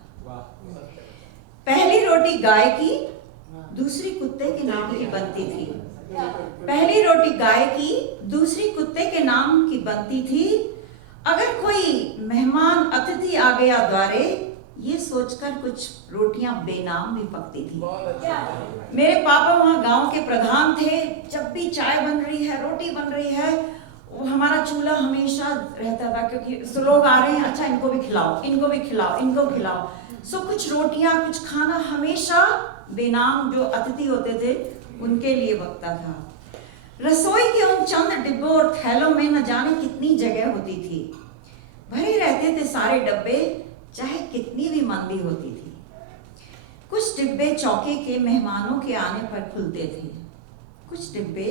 पहली रोटी गाय की, दूसरी कुत्ते के नाम की बनती थी। पहली रोटी गाय की, दूसरी कुत्ते के नाम की बनती थी। अगर कोई मेहमान अतिथि आ गया द्वारे, ये सोचकर कुछ रोटियां बेनाम भी पकती थी। मेरे पापा वहाँ गांव के प्रधान थे। जब भी चाय बन रही है, रोटी बन रही है, वो हमारा चूल्हा हमेशा रहता था, क्योंकि लोग आ रहे हैं, अच्छा इनको भी खिलाओ, इनको भी खिलाओ, इनको खिलाओ। सो कुछ रोटियां, कुछ खाना हमेशा बेनाम जो अतिथि होते थे उनके लिए बकता था। रसोई के उन चंद डिब्बों और थैलों में न जाने कितनी जगह होती थी। भरे रहते थे सारे डब्बे, चाहे कितनी भी मंदी होती थी। कुछ डिब्बे चौके के मेहमानों के आने पर खुलते थे, कुछ डिब्बे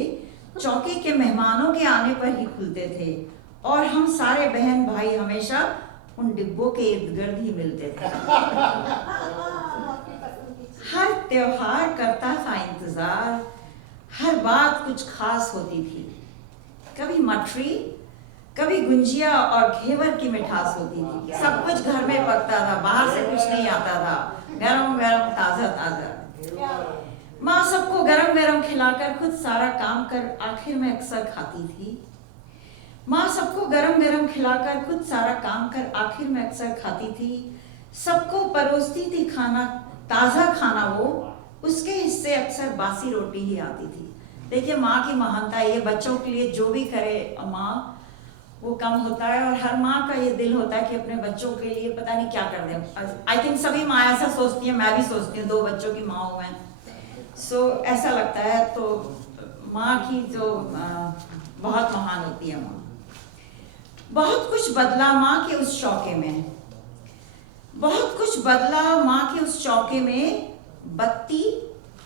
चौके के मेहमानों के आने पर ही खुलते थे, और हम सारे बहन भाई हमेशा उन डिब्बों के इर्द गिर्द ही मिलते थे। हर त्योहार करता था इंतजार, हर बात कुछ खास होती थी। कभी मठरी, कभी गुंजिया और घेवर की मिठास होती थी। सब कुछ घर में पकता था, बाहर से कुछ नहीं आता था, गरम गरम ताजा ताजा। माँ सबको गरम गरम खिलाकर खुद सारा काम कर आखिर में अक्सर खाती थी। माँ सबको गरम गरम खिलाकर खुद सारा काम कर आखिर में अक्सर खाती थी। सबको परोसती थी खाना, ताजा खाना वो, उसके हिस्से अक्सर बासी रोटी ही आती थी। देखिए माँ की महानता, ये बच्चों के लिए जो भी करे माँ वो कम होता है, और हर माँ का ये दिल होता है कि अपने बच्चों के लिए पता नहीं क्या कर दें। आई थिंक सभी माँ ऐसा सोचती हैं, मैं भी सोचती हूँ, 2 बच्चों की माँ हूँ मैं। सो ऐसा लगता है। तो माँ की जो बहुत महान होती है माँ। बहुत कुछ बदला माँ के उस चौके में, बहुत कुछ बदला माँ के उस चौके में। बत्ती,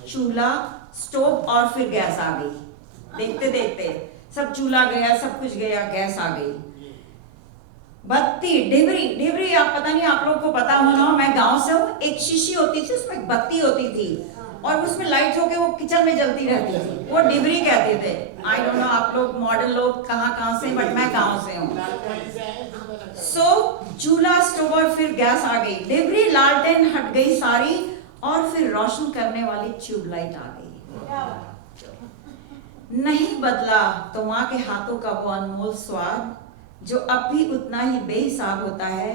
चूल्हा, स्टोव और फिर गैस आ गई। देखते देखते सब चूल्हा गया, सब कुछ गया, गैस आ गई। बत्ती, डिबरी, डिबरी आप पता नहीं आप लोगों को पता होना, मैं गांव से हूँ। एक शीशी होती थी, उसमें एक बत्ती होती थी और उसमें लाइट होके वो किचन में जलती रहती थी, वो डिबरी कहते थे। आई डोंट नो आप लोग मॉडर्न लोग कहाँ से, बट मैं गांव से हूँ। सो चूल्हा, स्टोव और फिर गैस आ गई। डिबरी, लालटेन हट गई सारी, और फिर रोशन करने वाली ट्यूबलाइट आ गई। नहीं बदला तो माँ के हाथों का वो अनमोल स्वाद, जो अब भी उतना ही बेहिसाब होता है।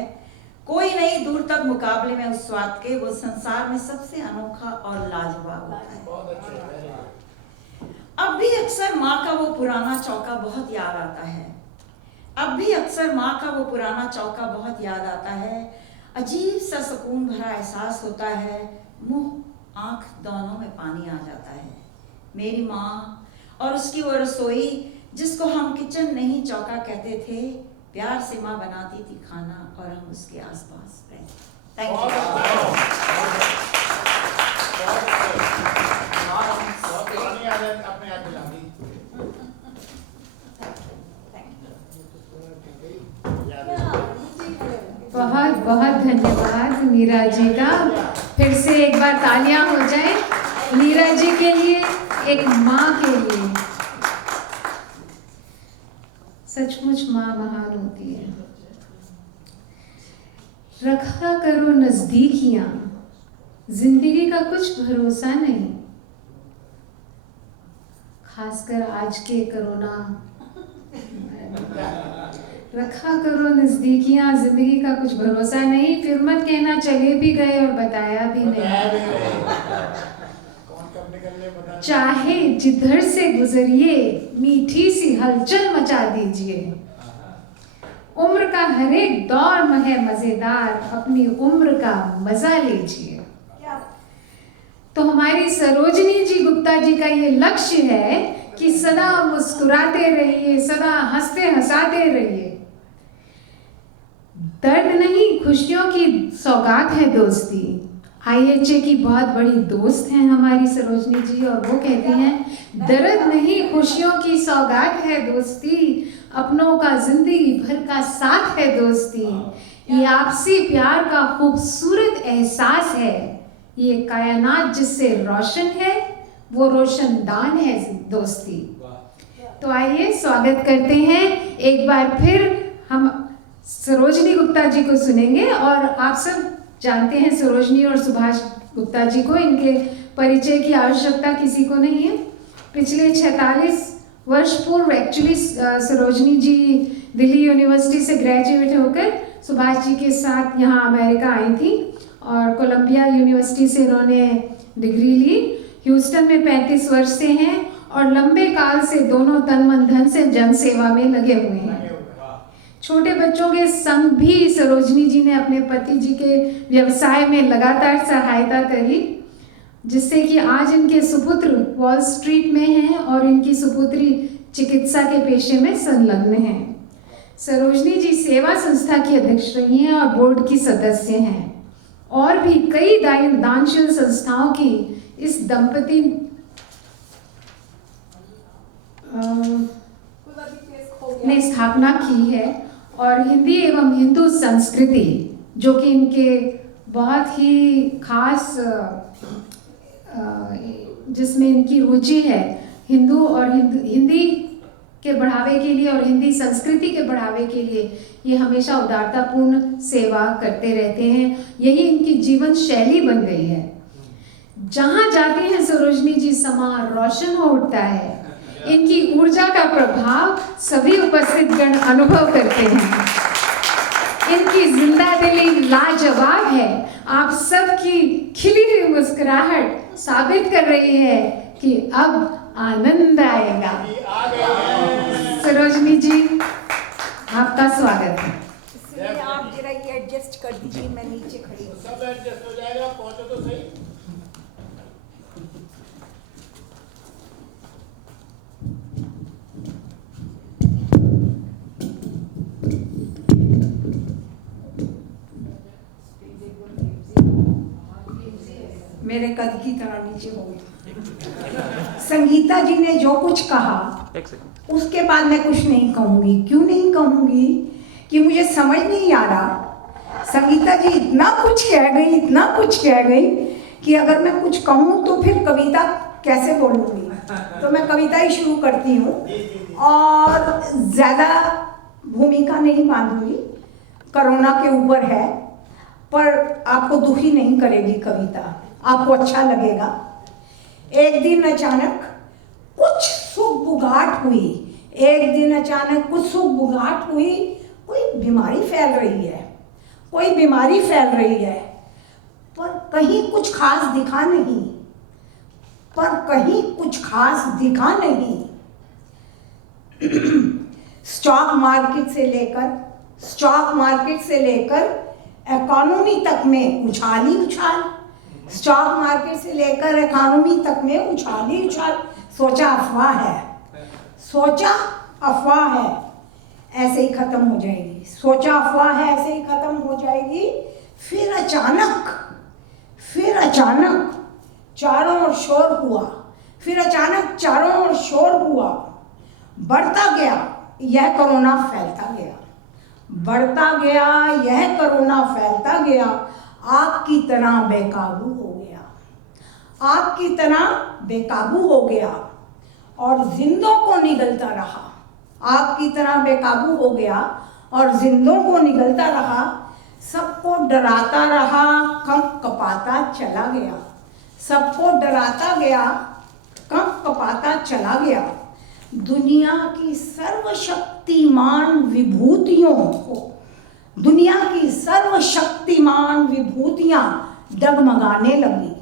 कोई नहीं दूर तक मुकाबले में उस स्वाद के, वो संसार में सबसे अनोखा और लाजवाब होता है। अब भी अक्सर माँ का वो पुराना चौका बहुत याद आता है। अब भी अक्सर माँ का वो पुराना चौका बहुत याद आता है। अजीब सा सुकून भरा एहसास होता है, मुंह आंख दोनों में पानी आ जाता है। मेरी माँ और उसकी वो रसोई, जिसको हम किचन नहीं चौका कहते थे, प्यार से माँ बनाती थी खाना और हम उसके आसपास रहते। थैंक बहुत बहुत धन्यवाद मीरा जी का। फिर से एक बार तालियां हो जाए मीरा जी के लिए, एक माँ के लिए। सचमुच माँ महान होती है। रखा करो नजदीकियां, जिंदगी का कुछ भरोसा नहीं। खासकर आज के कोरोना, रखा करो नजदीकियां, जिंदगी का कुछ भरोसा नहीं। फिर मत कहना चले भी गए और बताया भी नहीं। चाहे जिधर से गुजरिए, मीठी सी हलचल मचा दीजिए। उम्र का हर एक दौर में है मजेदार, अपनी उम्र का मजा लीजिए। तो हमारी सरोजिनी जी गुप्ता जी का ये लक्ष्य है कि सदा मुस्कुराते रहिए, सदा हंसते हंसाते रहिए। दर्द नहीं, खुशियों की सौगात है दोस्ती। IHA की बहुत बड़ी दोस्त हैं हमारी सरोजनी जी, और वो कहते हैं दर्द नहीं खुशियों की सौगात है दोस्ती, अपनों का जिंदगी भर का साथ है दोस्ती, ये आपसी प्यार का खूबसूरत एहसास है, ये कायनात जिससे रोशन है वो रोशनदान है दोस्ती। तो आइए स्वागत करते हैं एक बार फिर हम सरोजनी गुप्ता जी को सुनेंगे। और आप सब जानते हैं सरोजनी और सुभाष गुप्ता जी को, इनके परिचय की आवश्यकता किसी को नहीं है। पिछले 46 वर्ष पूर्व एक्चुअली सरोजनी जी दिल्ली यूनिवर्सिटी से ग्रेजुएट होकर सुभाष जी के साथ यहाँ अमेरिका आई थी और कोलंबिया यूनिवर्सिटी से इन्होंने डिग्री ली। ह्यूस्टन में 35 वर्ष से हैं और लंबे काल से दोनों तन मन धन से जन सेवा में लगे हुए हैं। छोटे बच्चों के संग भी सरोजनी जी ने अपने पति जी के व्यवसाय में लगातार सहायता करी, जिससे कि आज इनके सुपुत्र वॉल स्ट्रीट में हैं और इनकी सुपुत्री चिकित्सा के पेशे में संलग्न हैं। सरोजनी जी सेवा संस्था की अध्यक्ष रही हैं और बोर्ड की सदस्य हैं, और भी कई दानशील संस्थाओं की इस दंपति ने स्थापना की है। और हिंदी एवं हिंदू संस्कृति, जो कि इनके बहुत ही खास जिसमें इनकी रुचि है, हिंदू और हिंदी के बढ़ावे के लिए और हिंदी संस्कृति के बढ़ावे के लिए ये हमेशा उदारतापूर्ण सेवा करते रहते हैं। यही इनकी जीवन शैली बन गई है। जहाँ जाते हैं सरोजनी जी समा रोशन हो उठता है। इनकी ऊर्जा का प्रभाव सभी उपस्थित गण अनुभव करते हैं। इनकी जिंदा दिली लाजवाब है। आप सबकी खिली हुई मुस्कुराहट साबित कर रही है कि अब आनंद आएगा। सरोजनी जी, आपका स्वागत है। इसलिए आप जरा ये एडजस्ट कर दीजिए, मैं नीचे खड़ी हूँ। सब एडजस्ट हो जाएगा, पहुंचो तो सही। मेरे कद की तरह नीचे हो गई। संगीता जी ने जो कुछ कहा उसके बाद मैं कुछ नहीं कहूँगी। क्यों नहीं कहूँगी कि मुझे समझ नहीं आ रहा। संगीता जी इतना कुछ कह गई, इतना कुछ कह गई कि अगर मैं कुछ कहूँ तो फिर कविता कैसे बोलूँगी। तो मैं कविता ही शुरू करती हूँ और ज़्यादा भूमिका नहीं बांधूंगी। कोरोना के ऊपर है, पर आपको दुखी नहीं करेगी कविता, आपको अच्छा लगेगा। एक दिन अचानक कुछ सुख बुगाट हुई, एक दिन अचानक कुछ सुख बुगाट हुई। कोई बीमारी फैल रही है, कोई बीमारी फैल रही है, पर कहीं कुछ खास दिखा नहीं, पर कहीं कुछ खास दिखा नहीं। स्टॉक मार्केट से लेकर इकोनॉमी तक में उछाल ही उछाल। स्टॉक मार्केट से लेकर इकोनॉमी तक में उछाल ही उछाल। सोचा अफवाह है ऐसे ही खत्म हो जाएगी। सोचा अफवाह है ऐसे ही खत्म हो जाएगी। फिर अचानक चारों ओर शोर हुआ। फिर अचानक चारों ओर शोर हुआ। बढ़ता गया यह कोरोना, फैलता गया। बढ़ता गया यह कोरोना, फैलता गया। आग की तरह बेकाबू हो गया। आग की तरह बेकाबू हो गया और जिंदों को निगलता रहा। आग की तरह बेकाबू हो गया और जिंदों को निगलता रहा। सबको डराता रहा, कंप कपाता चला गया। सबको डराता गया, कंप कपाता चला गया। दुनिया की सर्वशक्तिमान विभूतियों को, दुनिया की सर्वशक्तिमान विभूतियां डगमगाने लगी।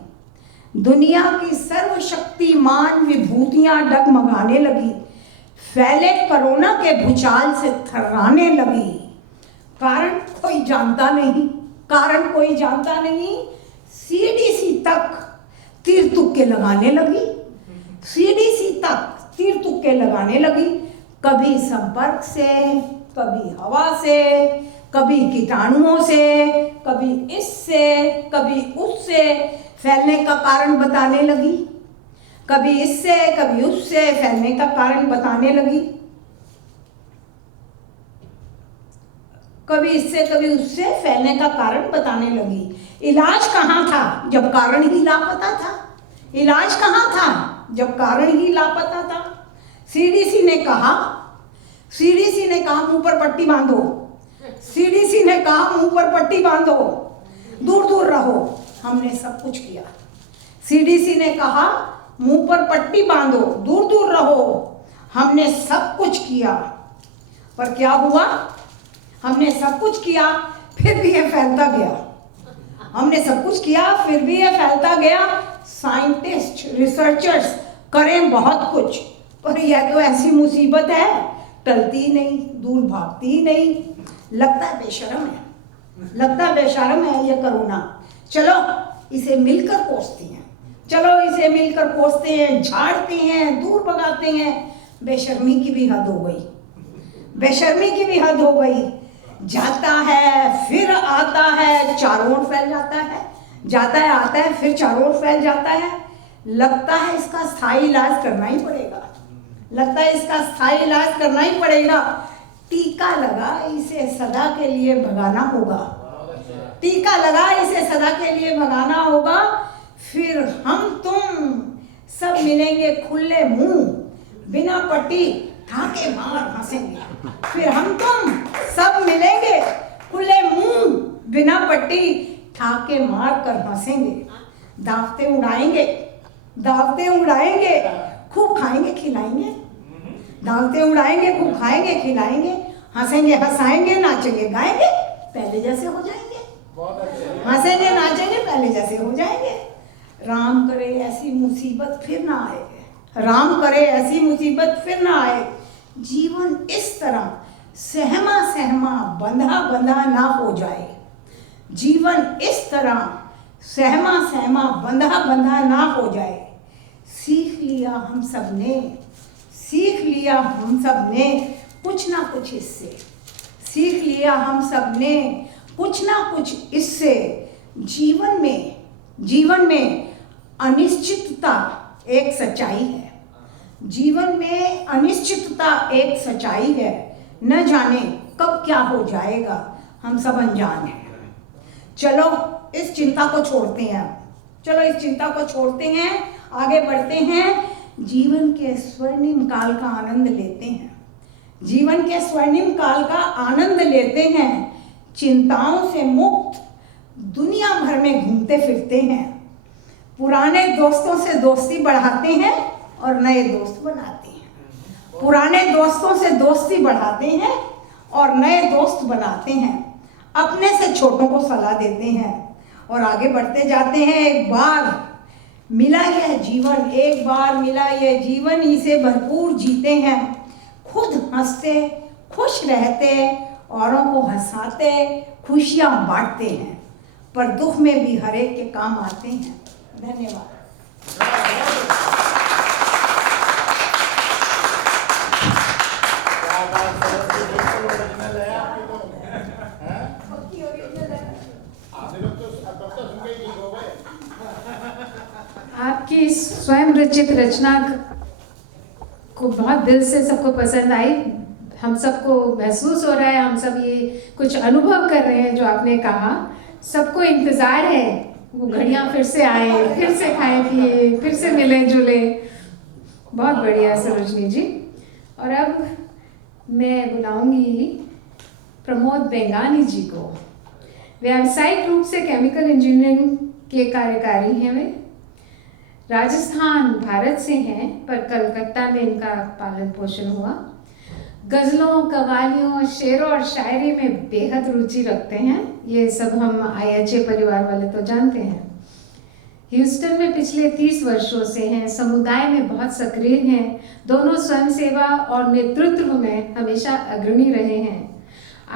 दुनिया की सर्वशक्तिमान विभूतियां डगमगाने लगी। फैले कोरोना के भूचाल से थर्राने लगी। कारण कोई जानता नहीं। सीडीसी तक तीर तुक्के लगाने लगी। सीडीसी तक तीर तुक्के लगाने लगी। कभी संपर्क से, कभी हवा से, कभी कीटाणुओं से, कभी इससे, कभी उससे फैलने का कारण बताने लगी, कभी इससे कभी उससे फैलने का कारण बताने लगी, कभी इससे कभी उससे फैलने का कारण बताने लगी। इलाज कहाँ था जब कारण ही लापता था? इलाज कहाँ था जब कारण ही लापता था? सीडीसी ने कहा मुंह पर पट्टी बांधो, सीडीसी ने कहा मुंह पर पट्टी बांधो, दूर दूर रहो। हमने सब कुछ किया। सीडीसी ने कहा मुंह पर पट्टी बांधो, दूर दूर रहो। हमने सब कुछ किया, पर क्या हुआ? हमने सब कुछ किया फिर भी ये फैलता गया। हमने सब कुछ किया फिर भी ये फैलता गया। साइंटिस्ट, रिसर्चर्स करें बहुत कुछ, पर यह तो ऐसी मुसीबत है, टलती नहीं, दूर भागती नहीं। लगता है बेशरम है ये कोरोना। चलो इसे मिलकर कोसते हैं, चलो इसे मिलकर कोसते हैं, झाड़ते हैं, दूर भगाते हैं। बेशर्मी की भी हद हो गई, बेशर्मी की भी हद हो गई। जाता है फिर आता है, चारों ओर फैल जाता है, जाता है आता है फिर चारों ओर फैल जाता है। लगता है इसका स्थायी इलाज करना ही पड़ेगा, लगता है इसका स्थायी इलाज करना ही पड़ेगा। टीका लगा इसे सदा के लिए भगाना होगा, टीका लगा इसे सदा के लिए भगाना होगा। फिर हम तुम सब मिलेंगे खुले मुंह, बिना पट्टी ठाके मार हंसेंगे। फिर हम तुम सब मिलेंगे खुले मुंह, बिना पट्टी ठाके मार कर हंसेंगे। दावते उड़ाएंगे, दावते उड़ाएंगे, खूब खाएंगे खिलाएंगे। दावते उड़ाएंगे, खूब खाएंगे खिलाएंगे, हंसेंगे हंसाएंगे, नाचेंगे गाएंगे, पहले जैसे हो जाएंगे। हंसेंगे नाचेंगे, पहले जैसे हो जाएंगे। राम करे ऐसी मुसीबत फिर ना आए, राम करे ऐसी मुसीबत फिर ना आए। जीवन इस तरह सहमा सहमा बंधा बंधा ना हो जाए, जीवन इस तरह सहमा सहमा बंधा बंधा ना हो जाए। सीख लिया हम सब ने, सीख लिया हम सब ने कुछ ना कुछ इससे, सीख लिया हम सब ने कुछ ना कुछ इससे। जीवन में अनिश्चितता एक सच्चाई है, जीवन में अनिश्चितता एक सच्चाई है। न जाने कब क्या हो जाएगा, हम सब अनजान हैं। चलो इस चिंता को छोड़ते हैं, चलो इस चिंता को छोड़ते हैं, आगे बढ़ते हैं। जीवन के स्वर्णिम काल का आनंद लेते हैं, जीवन के स्वर्णिम काल का आनंद लेते हैं। चिंताओं से मुक्त दुनिया भर में घूमते फिरते हैं। पुराने दोस्तों से दोस्ती बढ़ाते हैं और नए दोस्त बनाते हैं। पुराने दोस्तों से दोस्ती बढ़ाते हैं और नए दोस्त बनाते हैं। अपने से छोटों को सलाह देते हैं और आगे बढ़ते जाते हैं। एक बार मिला यह जीवन, एक बार मिला यह जीवन, इसे भरपूर जीते हैं। खुद हंसते, खुश रहते, औरों को हंसाते, खुशियाँ बांटते हैं, पर दुख में भी हर एक के काम आते हैं। धन्यवाद। आपकी स्वयं रचित रचना को बहुत दिल से सबको पसंद आई। हम सबको महसूस हो रहा है, हम सब ये कुछ अनुभव कर रहे हैं जो आपने कहा। सबको इंतज़ार है वो घड़ियाँ फिर से आए, फिर से खाए पिए, फिर से मिले जुले। बहुत बढ़िया सरोजनी जी। और अब मैं बुलाऊंगी प्रमोद बेंगानी जी को। व्यावसायिक रूप से केमिकल इंजीनियरिंग के कार्यकारी हैं वे। राजस्थान भारत से हैं, पर कलकत्ता में इनका पालन पोषण हुआ। गज़लों, कव्वालियों, शेरों और शायरी में बेहद रुचि रखते हैं। ये सब हम IHA परिवार वाले तो जानते हैं। ह्यूस्टन में पिछले 30 वर्षों से हैं। समुदाय में बहुत सक्रिय हैं। दोनों स्वयं सेवा और नेतृत्व में हमेशा अग्रणी रहे हैं।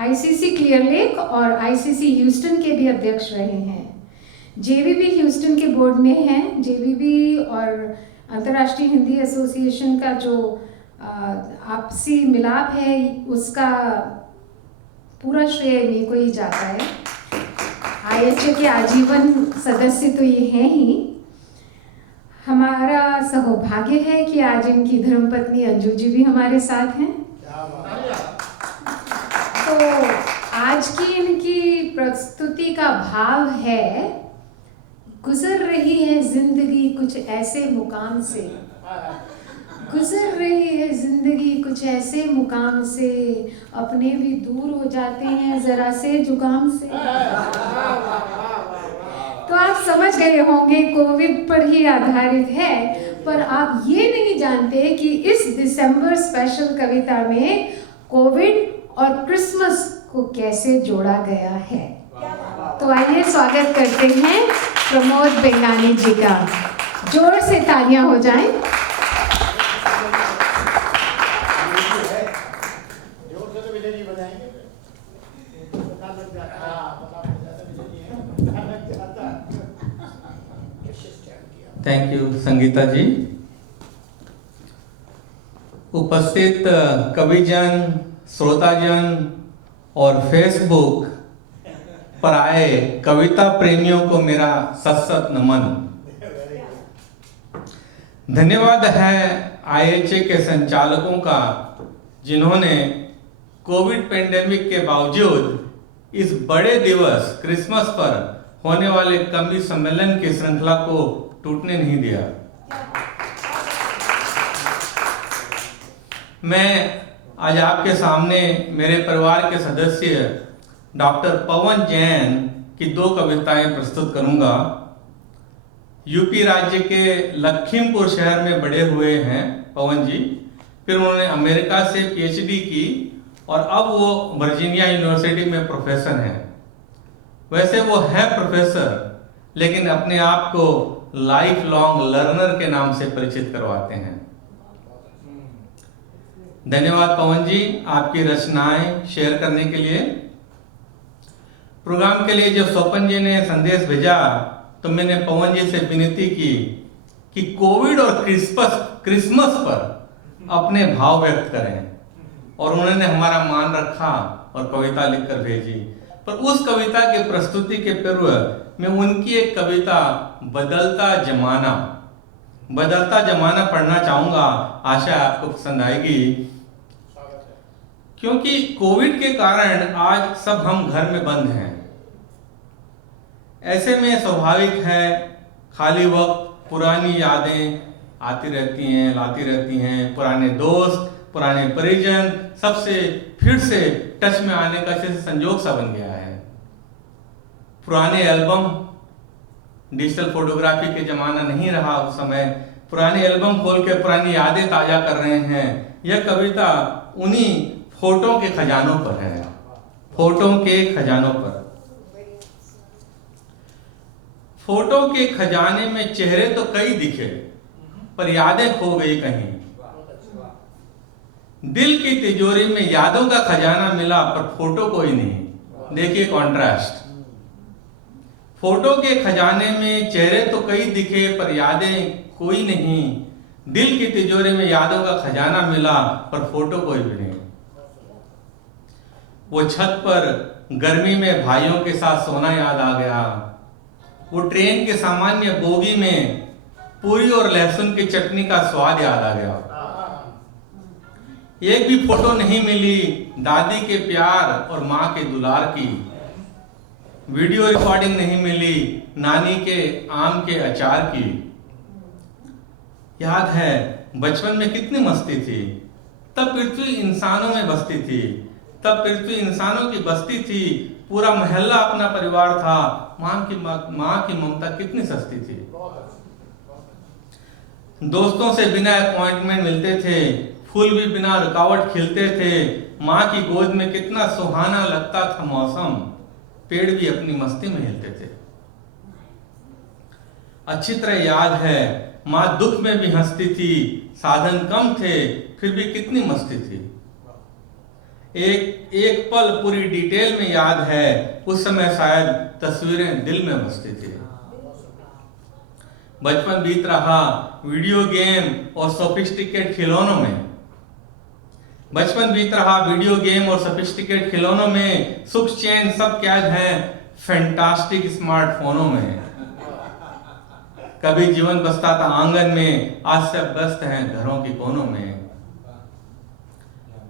ICC क्लियर लेक और ICC ह्यूस्टन के भी अध्यक्ष रहे हैं। JVB ह्यूस्टन के बोर्ड में हैं। JVB और अंतर्राष्ट्रीय हिंदी एसोसिएशन का जो आपसी मिलाप है, उसका पूरा श्रेय इन्हीं को ही जाता है। IHA के आजीवन सदस्य तो ये हैं ही। हमारा सौभाग्य है कि आज इनकी धर्मपत्नी अंजू जी भी हमारे साथ हैं। तो आज की इनकी प्रस्तुति का भाव है, गुजर रही है जिंदगी कुछ ऐसे मुकाम से, गुजर रही है जिंदगी कुछ ऐसे मुकाम से, अपने भी दूर हो जाते हैं जरा से जुगाम से। तो आप समझ गए होंगे कोविड पर ही आधारित है, पर आप ये नहीं जानते कि इस दिसंबर स्पेशल कविता में कोविड और क्रिसमस को कैसे जोड़ा गया है। तो आइए स्वागत करते हैं प्रमोद बेंगानी जी का। जोर से तालियां हो जाएं। जोर से तो विजय जी बजाएंगे। थैंक यू संगीता जी। उपस्थित कविजन, श्रोताजन और फेसबुक पर आए कविता प्रेमियों को मेरा सत नमन। धन्यवाद है IHA के संचालकों का, जिन्होंने कोविड पेंडेमिक के बावजूद इस बड़े दिवस क्रिसमस पर होने वाले कवि सम्मेलन की श्रृंखला को टूटने नहीं दिया। मैं आज आपके सामने मेरे परिवार के सदस्य डॉक्टर पवन जैन की 2 कविताएं प्रस्तुत करूंगा। यूपी राज्य के लखीमपुर शहर में बड़े हुए हैं पवन जी। फिर उन्होंने अमेरिका से PhD की और अब वो वर्जीनिया यूनिवर्सिटी में प्रोफेसर हैं। वैसे वो है प्रोफेसर, लेकिन अपने आप को लाइफ लॉन्ग लर्नर के नाम से परिचित करवाते हैं। धन्यवाद पवन जी, आपकी रचनाएं शेयर करने के लिए। प्रोग्राम के लिए जब स्वपन जी ने संदेश भेजा तो मैंने पवन जी से विनती की कि कोविड और क्रिसमस पर अपने भाव व्यक्त करें, और उन्होंने हमारा मान रखा और कविता लिखकर भेजी। पर उस कविता के प्रस्तुति के पूर्व मैं उनकी एक कविता बदलता जमाना पढ़ना चाहूंगा। आशा आपको पसंद आएगी, क्योंकि कोविड के कारण आज सब हम घर में बंद हैं। ऐसे में स्वाभाविक है खाली वक्त पुरानी यादें आती रहती हैं, लाती रहती हैं। पुराने दोस्त, पुराने परिजन सबसे फिर से टच में आने का जैसे संजोग सा बन गया है। पुराने एल्बम, डिजिटल फोटोग्राफी के जमाना नहीं रहा उस समय, पुराने एल्बम खोल के पुरानी यादें ताजा कर रहे हैं। यह कविता उन्हीं फोटो के खजानों पर है, फोटो के खजानों पर। फोटो के खजाने में चेहरे तो कई दिखे, पर यादें खो गई कहीं। दिल की तिजोरी में यादों का खजाना मिला, पर फोटो कोई नहीं। देखिए कॉन्ट्रास्ट। फोटो के खजाने में चेहरे तो कई दिखे, पर यादें कोई नहीं। दिल की तिजोरी में यादों का खजाना मिला, पर फोटो कोई भी नहीं। वो छत पर गर्मी में भाइयों के साथ सोना याद आ गया। वो ट्रेन के सामान्य बोगी में पूरी और लहसुन की चटनी का स्वाद याद आ गया। एक भी फोटो नहीं मिली दादी के प्यार और माँ के दुलार की। वीडियो रिकॉर्डिंग नहीं मिली नानी के आम के अचार की। याद है बचपन में कितनी मस्ती थी, तब पृथ्वी इंसानों में बसती थी, तब पृथ्वी इंसानों की बस्ती थी। पूरा मोहल्ला अपना परिवार था। माँ की ममता कितनी सस्ती थी। दोस्तों से बिना अपॉइंटमेंट मिलते थे, फूल भी बिना रुकावट खिलते थे। माँ की गोद में कितना सुहाना लगता था मौसम, पेड़ भी अपनी मस्ती में हिलते थे। अच्छी तरह याद है माँ दुख में भी हंसती थी, साधन कम थे फिर भी कितनी मस्ती थी। एक पल पूरी डिटेल में याद है, उस समय शायद तस्वीरें दिल में बसती थी। बचपन बीत रहा वीडियो गेम और सोफिस्टिकेट खिलौनों में। बचपन बीत रहा वीडियो गेम और सोफिस्टिकेट खिलौनों में, सुख चैन सब कैद हैं फैंटास्टिक स्मार्टफोनों में। कभी जीवन बसता था आंगन में, आज सब व्यस्त हैं घरों के कोनों में।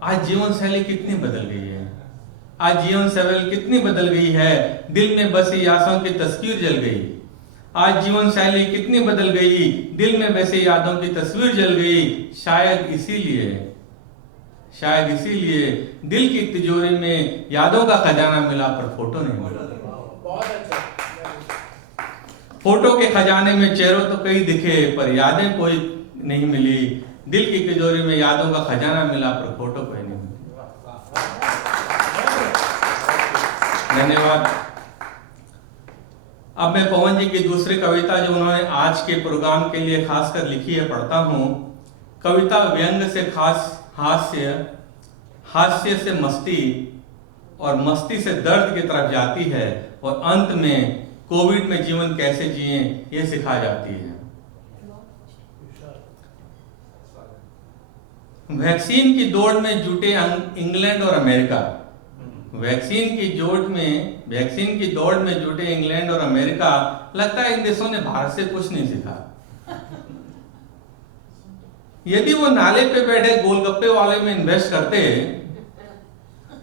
आज जीवन शैली कितनी बदल गई है, आज जीवन शैली कितनी बदल गई है, दिल में बसी यादों की तस्वीर जल गई। आज जीवन शैली कितनी बदल गई, दिल में बसी यादों की तस्वीर जल गई। शायद इसीलिए दिल की तिजोरी में यादों का खजाना मिला पर फोटो नहीं मिला। फोटो के खजाने में चेहरों तो कई दिखे पर यादें कोई नहीं मिली। दिल की तिजोरी में यादों का खजाना मिला पर फोटो कोई नहीं मिली। धन्यवाद। अब मैं पवन जी की दूसरी कविता जो उन्होंने आज के प्रोग्राम के लिए खासकर लिखी है पढ़ता हूं। कविता व्यंग से खास हास्य से मस्ती और मस्ती से दर्द की तरफ जाती है और अंत में कोविड में जीवन कैसे जिए ये सिखा जाती है। वैक्सीन की दौड़ में जुटे इंग्लैंड और अमेरिका। वैक्सीन की दौड़ में जुटे इंग्लैंड और अमेरिका। लगता है इन देशों ने भारत से कुछ नहीं सीखा। यदि वो नाले पे बैठे गोलगप्पे वाले में इन्वेस्ट करते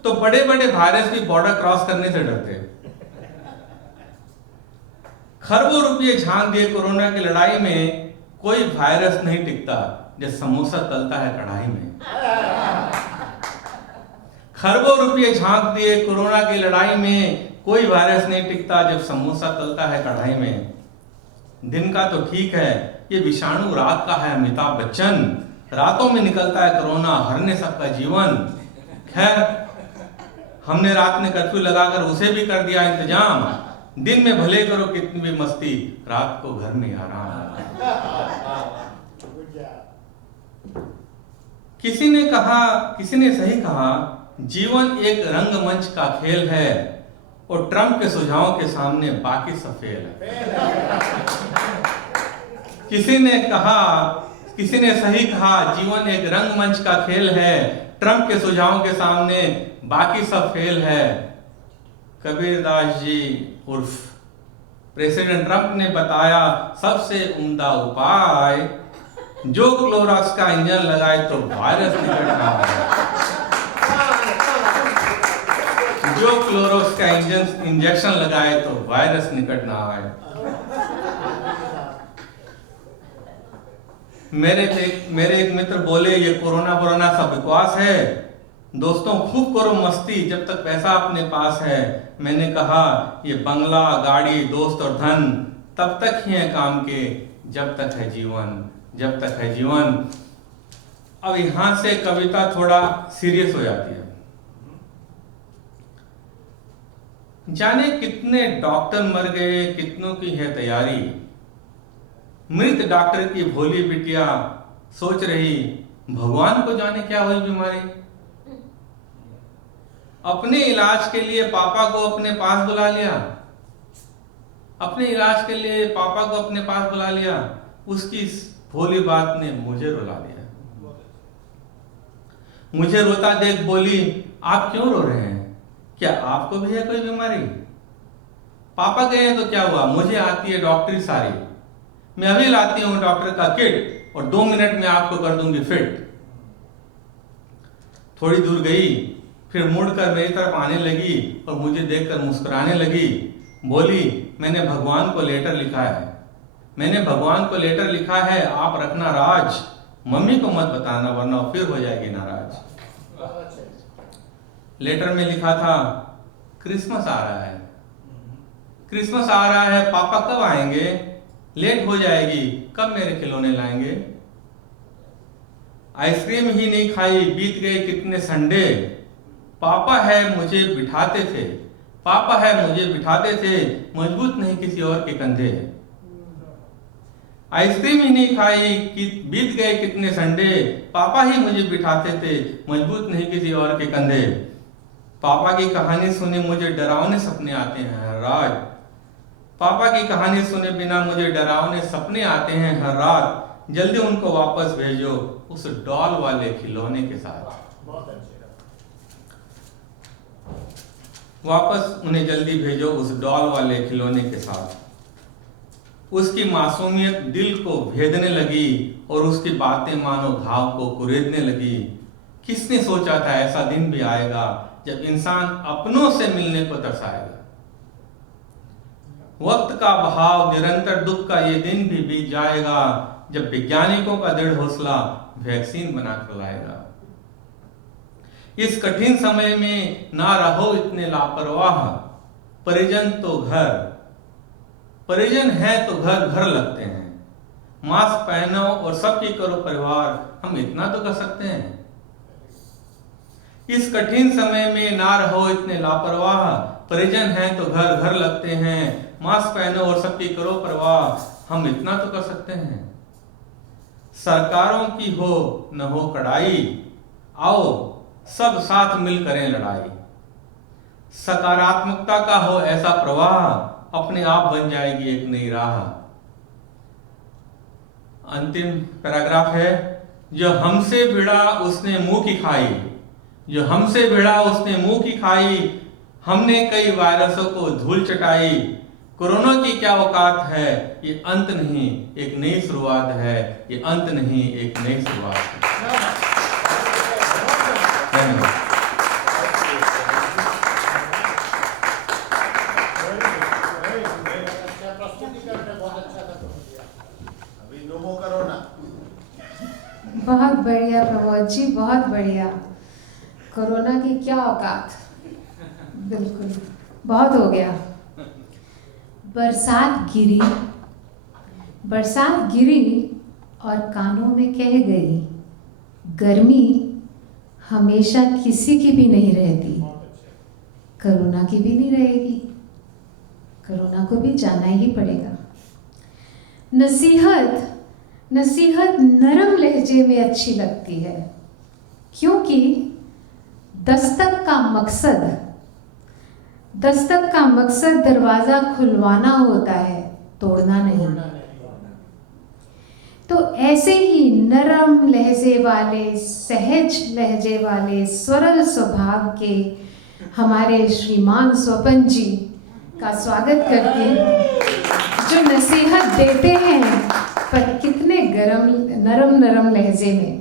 तो बड़े बड़े वायरस भी बॉर्डर क्रॉस करने से डरते। खरबों रुपये झांक दिए कोरोना की लड़ाई में, कोई वायरस नहीं टिकता जब समोसा तलता है कढ़ाई में। खरबों रुपये झांक दिए कोरोना की लड़ाई में, कोई वायरस नहीं टिकता जब समोसा तलता है कढ़ाई में। दिन का तो ठीक है, ये विषाणु रात का है अमिताभ बच्चन। रातों में निकलता है कोरोना, हरने सबका जीवन। खैर, हमने रात में कर्फ्यू लगाकर उसे भी कर दिया इंतजाम। दिन में भले करो कितनी भी मस्ती, रात को घर में आराम। किसी ने सही कहा, जीवन एक रंगमंच का खेल है और ट्रंप के सुझावों के सामने बाकी सब फेल है। किसी ने सही कहा, जीवन एक रंगमंच का खेल है, ट्रंप के सुझावों के सामने बाकी सब फेल है। कबीरदास जी उर्फ प्रेसिडेंट ट्रंप ने बताया सबसे उम्दा उपाय, जो क्लोरॉक्स का इंजन लगाए तो वायरस निकलना है। जो क्लोरोक्स का इंजेक्शन लगाए तो वायरस निकट ना आए। मेरे एक मित्र बोले ये कोरोना सब बकवास है, दोस्तों खूब करो मस्ती जब तक पैसा अपने पास है। मैंने कहा ये बंगला गाड़ी दोस्त और धन तब तक ही है काम के जब तक है जीवन। अब यहां से कविता थोड़ा सीरियस हो जाती है। जाने कितने डॉक्टर मर गए, कितनों की है तैयारी। मृत डॉक्टर की भोली बिटिया सोच रही, भगवान को जाने क्या हुई बीमारी। अपने इलाज के लिए पापा को अपने पास बुला लिया। उसकी भोली बात ने मुझे रुला दिया। मुझे रोता देख बोली, आप क्यों रो रहे हैं, क्या आपको भी है कोई बीमारी। पापा गए तो क्या हुआ, मुझे आती है डॉक्टरी सारी। मैं अभी लाती हूं डॉक्टर का किट और 2 मिनट में आपको कर दूंगी फिट। थोड़ी दूर गई, फिर मुड़कर मेरी तरफ आने लगी और मुझे देखकर मुस्कुराने लगी। बोली, मैंने भगवान को लेटर लिखा है, आप रखना राज। मम्मी को मत बताना वरना फिर हो जाएगी नाराज। लेटर में लिखा था, क्रिसमस आ रहा है, पापा कब आएंगे, लेट हो जाएगी, कब मेरे खिलौने लाएंगे। आइसक्रीम ही नहीं खाई, बीत गए कितने संडे। पापा है मुझे बिठाते थे, मजबूत नहीं किसी और के कंधे। आइसक्रीम ही नहीं खाई कि बीत गए कितने संडे। पापा ही मुझे बिठाते थे, मजबूत नहीं किसी और के कंधे। पापा की कहानी सुने मुझे डरावने सपने आते हैं हर रात। पापा की कहानी सुने बिना मुझे डरावने सपने आते हैं हर रात। जल्दी उनको वापस भेजो उस डॉल वाले खिलौने के साथ। बहुत अच्छे। वापस उन्हें जल्दी भेजो उस डॉल वाले खिलौने के साथ। उसकी मासूमियत दिल को भेदने लगी और उसकी बातें मानो घाव को कुरेदने लगी। किसने सोचा था ऐसा दिन भी आएगा जब इंसान अपनों से मिलने को तरसाएगा। वक्त का बहाव, निरंतर दुख का ये दिन भी बीत जाएगा जब वैज्ञानिकों का दृढ़ हौसला वैक्सीन बनाकर लाएगा। इस कठिन समय में ना रहो इतने लापरवाह, परिजन तो घर, परिजन है तो घर घर लगते हैं। मास्क पहनो और सबकी करो परिवार, हम इतना तो कर सकते हैं। इस कठिन समय में ना रहो इतने लापरवाह, परिजन है तो घर घर लगते हैं। मास्क पहनो और सबकी करो परवाह, हम इतना तो कर सकते हैं। सरकारों की हो न हो कड़ाई, आओ सब साथ मिल करें लड़ाई। सकारात्मकता का हो ऐसा प्रवाह, अपने आप बन जाएगी एक नई राह। अंतिम पैराग्राफ है, जो हमसे भिड़ा उसने मुंह की खाई, जो हमसे भिड़ा उसने मुंह की खाई। हमने कई वायरसों को धूल चटाई। कोरोना की क्या औकात है, ये अंत नहीं एक नई शुरुआत है, ये अंत नहीं एक नई शुरुआत है। धन्यवाद। बहुत बढ़िया प्रमोद जी, बहुत बढ़िया। कोरोना की क्या औकात, बिल्कुल बहुत हो गया। बरसात गिरी और कानों में कह गई, गर्मी हमेशा किसी की भी नहीं रहती, कोरोना की भी नहीं रहेगी, कोरोना को भी जाना ही पड़ेगा। नसीहत नरम लहजे में अच्छी लगती है, क्योंकि दस्तक का मकसद दरवाजा खुलवाना होता है, तोड़ना नहीं। तो ऐसे ही नरम लहजे वाले, सहज लहजे वाले, सरल स्वभाव के हमारे श्रीमान स्वपन जी का स्वागत करके, जो नसीहत देते हैं पर कितने नरम लहजे में।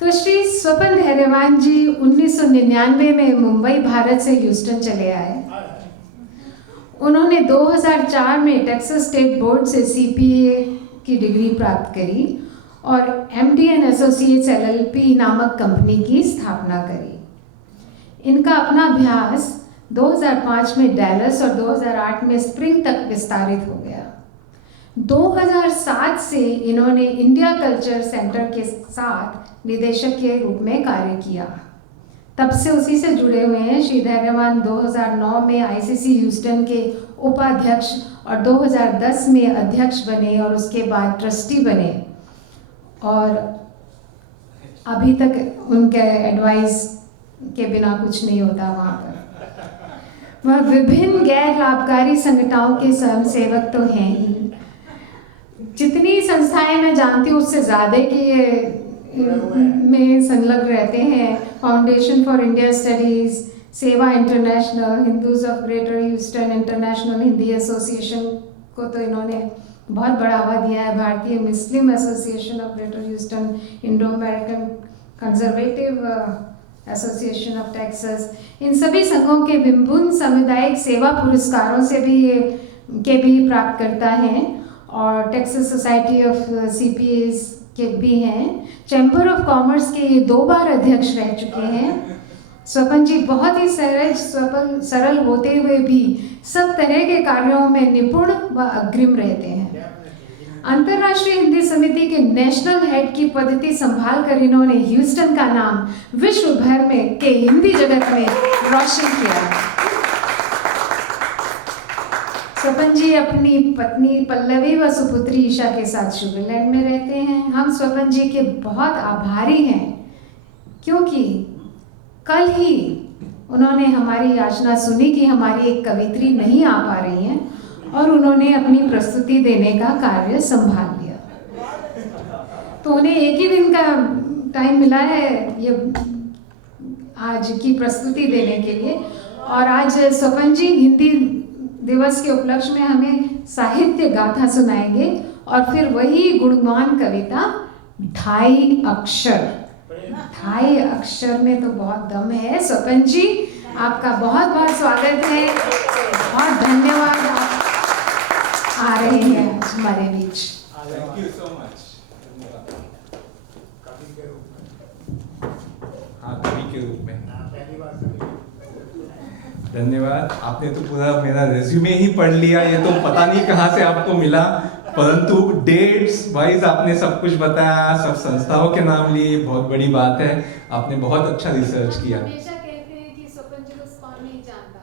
तो श्री स्वपन धैर्यवान जी 1999 में मुंबई भारत से ह्यूस्टन चले आए। उन्होंने 2004 में टेक्सास स्टेट बोर्ड से CPA की डिग्री प्राप्त करी और MD एंड एसोसिएट्स LLP नामक कंपनी की स्थापना करी। इनका अपना अभ्यास 2005 में डैलस और 2008 में स्प्रिंग तक विस्तारित हो गया। 2007 से इन्होंने इंडिया कल्चर सेंटर के साथ निदेशक के रूप में कार्य किया। तब से उसी से जुड़े हुए हैं। श्री धैर्यवान 2009 में ICC ह्यूस्टन के उपाध्यक्ष और 2010 में अध्यक्ष बने और उसके बाद ट्रस्टी बने, और अभी तक उनके एडवाइस के बिना कुछ नहीं होता वहाँ पर। वह विभिन्न गैर लाभकारी संगठनों के स्वयंसेवक तो हैं ही। जितनी संस्थाएं मैं जानती हूँ उससे ज़्यादा के में संलग्न रहते हैं। Foundation for India studies, Seva international, Hindus of Greater Houston, international Hindi association को तो इन्होंने बहुत बढ़ावा दिया है। भारतीय Muslim association of Greater Houston, Indo American conservative association of Texas, इन सभी संघों के विभिन्न सामुदायिक सेवा पुरस्कारों से भी प्राप्त करता है, और टेक्सास सोसाइटी ऑफ CPAs के भी हैं। चैम्बर ऑफ कॉमर्स के ये 2 बार अध्यक्ष रह चुके हैं। स्वपन जी बहुत ही सरल होते हुए भी सब तरह के कार्यों में निपुण व अग्रिम रहते हैं। अंतर्राष्ट्रीय हिंदी समिति के नेशनल हेड की पद्धति संभाल कर इन्होंने ह्यूस्टन का नाम विश्व भर में के हिंदी जगत में रोशन किया। स्वपन जी अपनी पत्नी पल्लवी व सुपुत्री ईशा के साथ शुगरलैंड में रहते हैं। हम स्वपन जी के बहुत आभारी हैं, क्योंकि कल ही उन्होंने हमारी याचना सुनी कि हमारी एक कवित्री नहीं आ पा रही हैं, और उन्होंने अपनी प्रस्तुति देने का कार्य संभाल लिया। तो उन्हें एक ही दिन का टाइम मिला है ये आज की प्रस्तुति देने के लिए। और आज स्वपन जी हिंदी दिवस के उपलक्ष्य में हमें साहित्य गाथा सुनाएंगे और फिर वही गुणगान कविता ढाई अक्षर। ढाई अक्षर में तो बहुत दम है। स्वपन जी आपका बहुत बहुत स्वागत है, बहुत धन्यवाद आप आ रहे हैं हमारे बीच। Thank you so much. हाँ, कवि के रूप में धन्यवाद। आपने तो पूरा मेरा रेज्यूमे ही पढ़ लिया, ये तो पता नहीं कहाँ से आपको मिला, परंतु डेट्स वाइज आपने सब कुछ बताया, सब संस्थाओं के नाम लिए, बहुत बड़ी बात है। आपने बहुत अच्छा रिसर्च किया। हमेशा कहते हैं कि स्वपन जी को कौन नहीं जानता।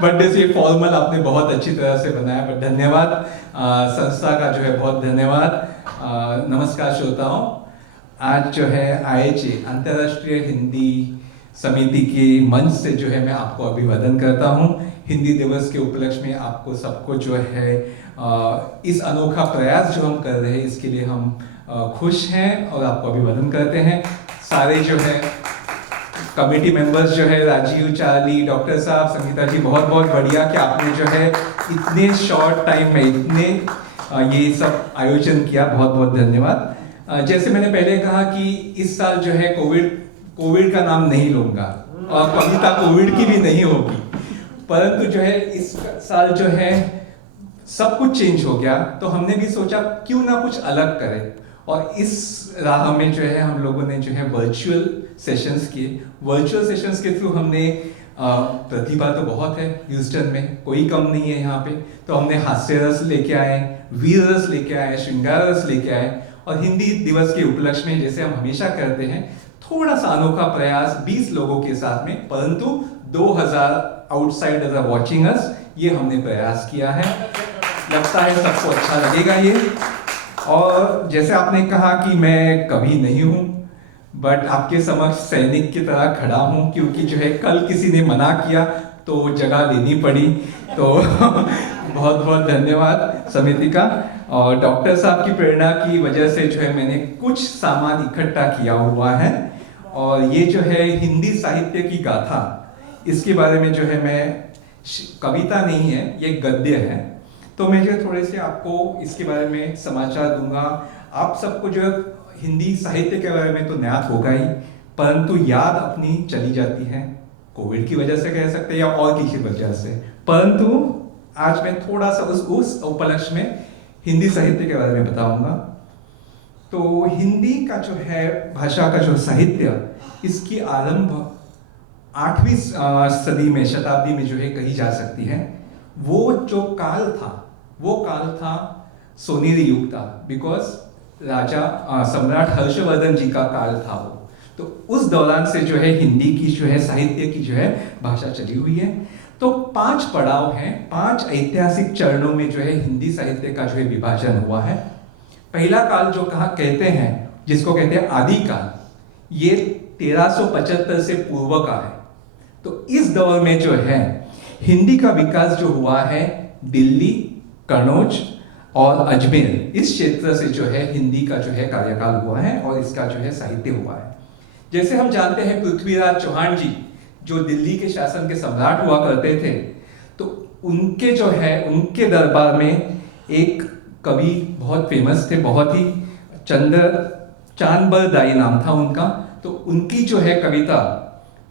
बट जैसे फॉर्मल आपने बहुत अच्छी तरह से बनाया, बट धन्यवाद संस्था का जो है, बहुत धन्यवाद। नमस्कार श्रोताओं, आज जो है IHA अंतर्राष्ट्रीय हिंदी समिति के मंच से जो है मैं आपको अभिवादन करता हूँ। हिंदी दिवस के उपलक्ष्य में आपको सबको जो है इस अनोखा प्रयास जो हम कर रहे हैं इसके लिए हम खुश हैं और आपको अभिवादन करते हैं। सारे जो है कमेटी मेंबर्स जो है, राजीव, चार्ली, डॉक्टर साहब, संगीता जी, बहुत बहुत बढ़िया कि आपने जो है इतने शॉर्ट टाइम में इतने ये सब आयोजन किया, बहुत बहुत धन्यवाद। जैसे मैंने पहले कहा कि इस साल जो है कोविड का नाम नहीं लूंगा और कविता कोविड की भी नहीं होगी, परंतु जो है इस साल जो है सब कुछ चेंज हो गया, तो हमने भी सोचा क्यों ना कुछ अलग करें। और इस राह में जो है हम लोगों ने जो है वर्चुअल सेशंस किए। वर्चुअल सेशंस के थ्रू हमने प्रतिभा तो बहुत है ह्यूस्टन में, कोई कम नहीं है यहाँ पे, तो हमने हास्य रस लेके आए, वीर रस लेके आए, श्रृंगार रस लेके आए। और हिंदी दिवस के उपलक्ष्य में जैसे हम हमेशा करते हैं, थोड़ा सा अनोखा प्रयास 20 लोगों के साथ में, परंतु 2000 आउटसाइडर्स आर वाचिंग अस, ये हमने प्रयास किया है। लगता है सबको अच्छा लगेगा ये। और जैसे आपने कहा कि मैं कवि नहीं हूँ, बट आपके समक्ष सैनिक की तरह खड़ा हूँ, क्योंकि जो है कल किसी ने मना किया तो जगह लेनी पड़ी, तो बहुत बहुत धन्यवाद समिति का। और डॉक्टर साहब की प्रेरणा की वजह से जो है मैंने कुछ सामान इकट्ठा किया हुआ है, और ये जो है हिंदी साहित्य की गाथा, इसके बारे में जो है मैं, कविता नहीं है ये गद्य है, तो मैं जो थोड़े से आपको इसके बारे में समाचार दूंगा। आप सबको जो है हिंदी साहित्य के बारे में तो ज्ञात होगा ही, परंतु याद अपनी चली जाती है, कोविड की वजह से कह सकते हैं या और किसी वजह से, परंतु आज मैं थोड़ा सा उस उपलक्ष्य में हिंदी साहित्य के बारे में बताऊंगा। तो हिंदी का जो है भाषा का जो साहित्य, इसकी आरंभ 8वीं सदी में, शताब्दी में जो है कही जा सकती है। वो जो काल था, वो काल था सोनेरी युग था, बिकॉज राजा सम्राट हर्षवर्धन जी का काल था वो। तो उस दौरान से जो है हिंदी की जो है साहित्य की जो है भाषा चली हुई है। तो 5 पड़ाव हैं, 5 ऐतिहासिक चरणों में जो है हिंदी साहित्य का जो है विभाजन हुआ है। पहला काल जो कहते हैं, जिसको कहते हैं आदिकाल, ये 1375 से पूर्व का है। तो इस दौर में जो है हिंदी का विकास जो हुआ है, दिल्ली, कन्नौज और अजमेर, इस क्षेत्र से जो है हिंदी का जो है कार्यकाल हुआ है और इसका जो है साहित्य हुआ है। जैसे हम जानते हैं पृथ्वीराज चौहान जी जो दिल्ली के शासन के सम्राट हुआ करते थे, तो उनके जो है उनके दरबार में एक कवि बहुत फेमस थे, बहुत ही चांदबरदाई नाम था उनका। तो उनकी जो है कविता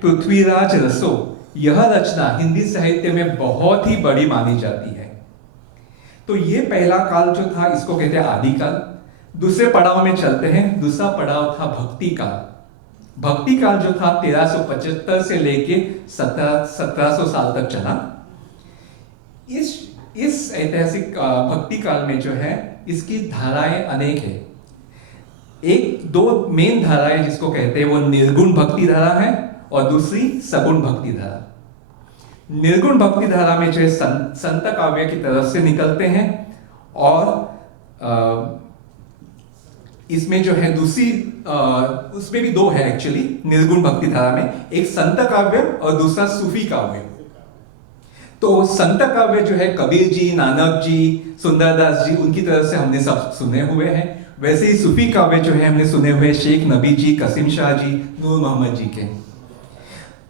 पृथ्वीराज रसो, यह रचना हिंदी साहित्य में बहुत ही बड़ी मानी जाती है। तो ये पहला काल जो था इसको कहते हैं आदिकाल। दूसरे पड़ाव में चलते हैं। दूसरा पड़ाव था भक्ति काल। भक्ति काल जो था 1375 से लेके 1700 साल तक चला। इस ऐतिहासिक भक्ति काल में जो है इसकी धाराएं अनेक है। एक दो मेन धाराएं जिसको कहते हैं वो निर्गुण भक्ति धारा है और दूसरी सगुण भक्ति धारा। निर्गुण भक्ति धारा में जो है संत काव्य की तरफ से निकलते हैं और इसमें जो है दूसरी उसमें भी दो है एक्चुअली निर्गुण भक्ति धारा में, एक संत काव्य और दूसरा सूफी काव्य। तो संत काव्य जो है कबीर जी, नानक जी, सुंदरदास जी, उनकी तरफ से हमने सब सुने हुए हैं। वैसे ही सूफी काव्य जो है हमने सुने हुए शेख नबी जी, कसीम शाह जी, नूर मोहम्मद जी के।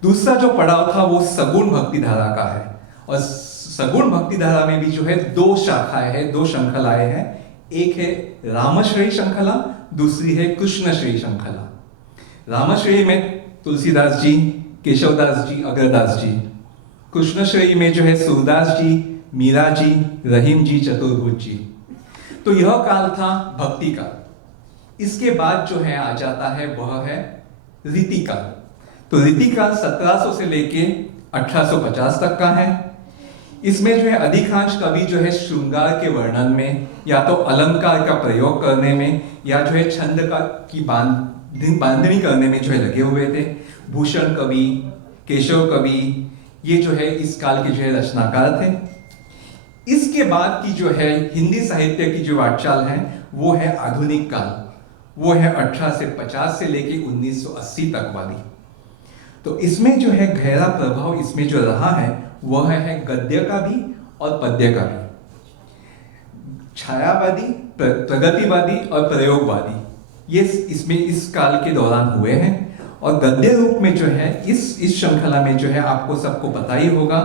दूसरा जो पड़ाव था वो सगुण भक्ति धारा का है, और सगुण भक्ति धारा में भी जो है दो शाखाएं हैं, दो श्रृंखलाएं हैं। एक है रामश्रेय श्रृंखला, दूसरी है कृष्णश्रेय श्रृंखला। रामश्रेय में तुलसीदास जी, केशवदास जी, अग्रदास जी। कृष्णश्रेय में जो है सूरदास जी, मीरा जी, रहीम जी, चतुर्भुज जी। तो यह काल था भक्ति का। इसके बाद जो है आ जाता है वह है रीति काल। तो रीति काल 1700 से लेके 1850 तक का है। इसमें जो है अधिकांश कवि जो है श्रृंगार के वर्णन में या तो अलंकार का प्रयोग करने में या जो है छंद का की बांधनी करने में जो है लगे हुए थे। भूषण कवि, केशव कवि, ये जो है इस काल के जो है रचनाकार थे। इसके बाद की जो है हिंदी साहित्य की जो वाटचाल है वो है आधुनिक काल, वो है 1850 से लेके 1980 तक वाली। तो इसमें जो है गहरा प्रभाव इसमें जो रहा है वह है गद्य का भी और पद्य का भी। छायावादी, प्रगतिवादी और प्रयोगवादी ये इसमें इस काल के दौरान हुए हैं। और गद्य रूप में जो है इस श्रृंखला में जो है आपको सबको पता ही होगा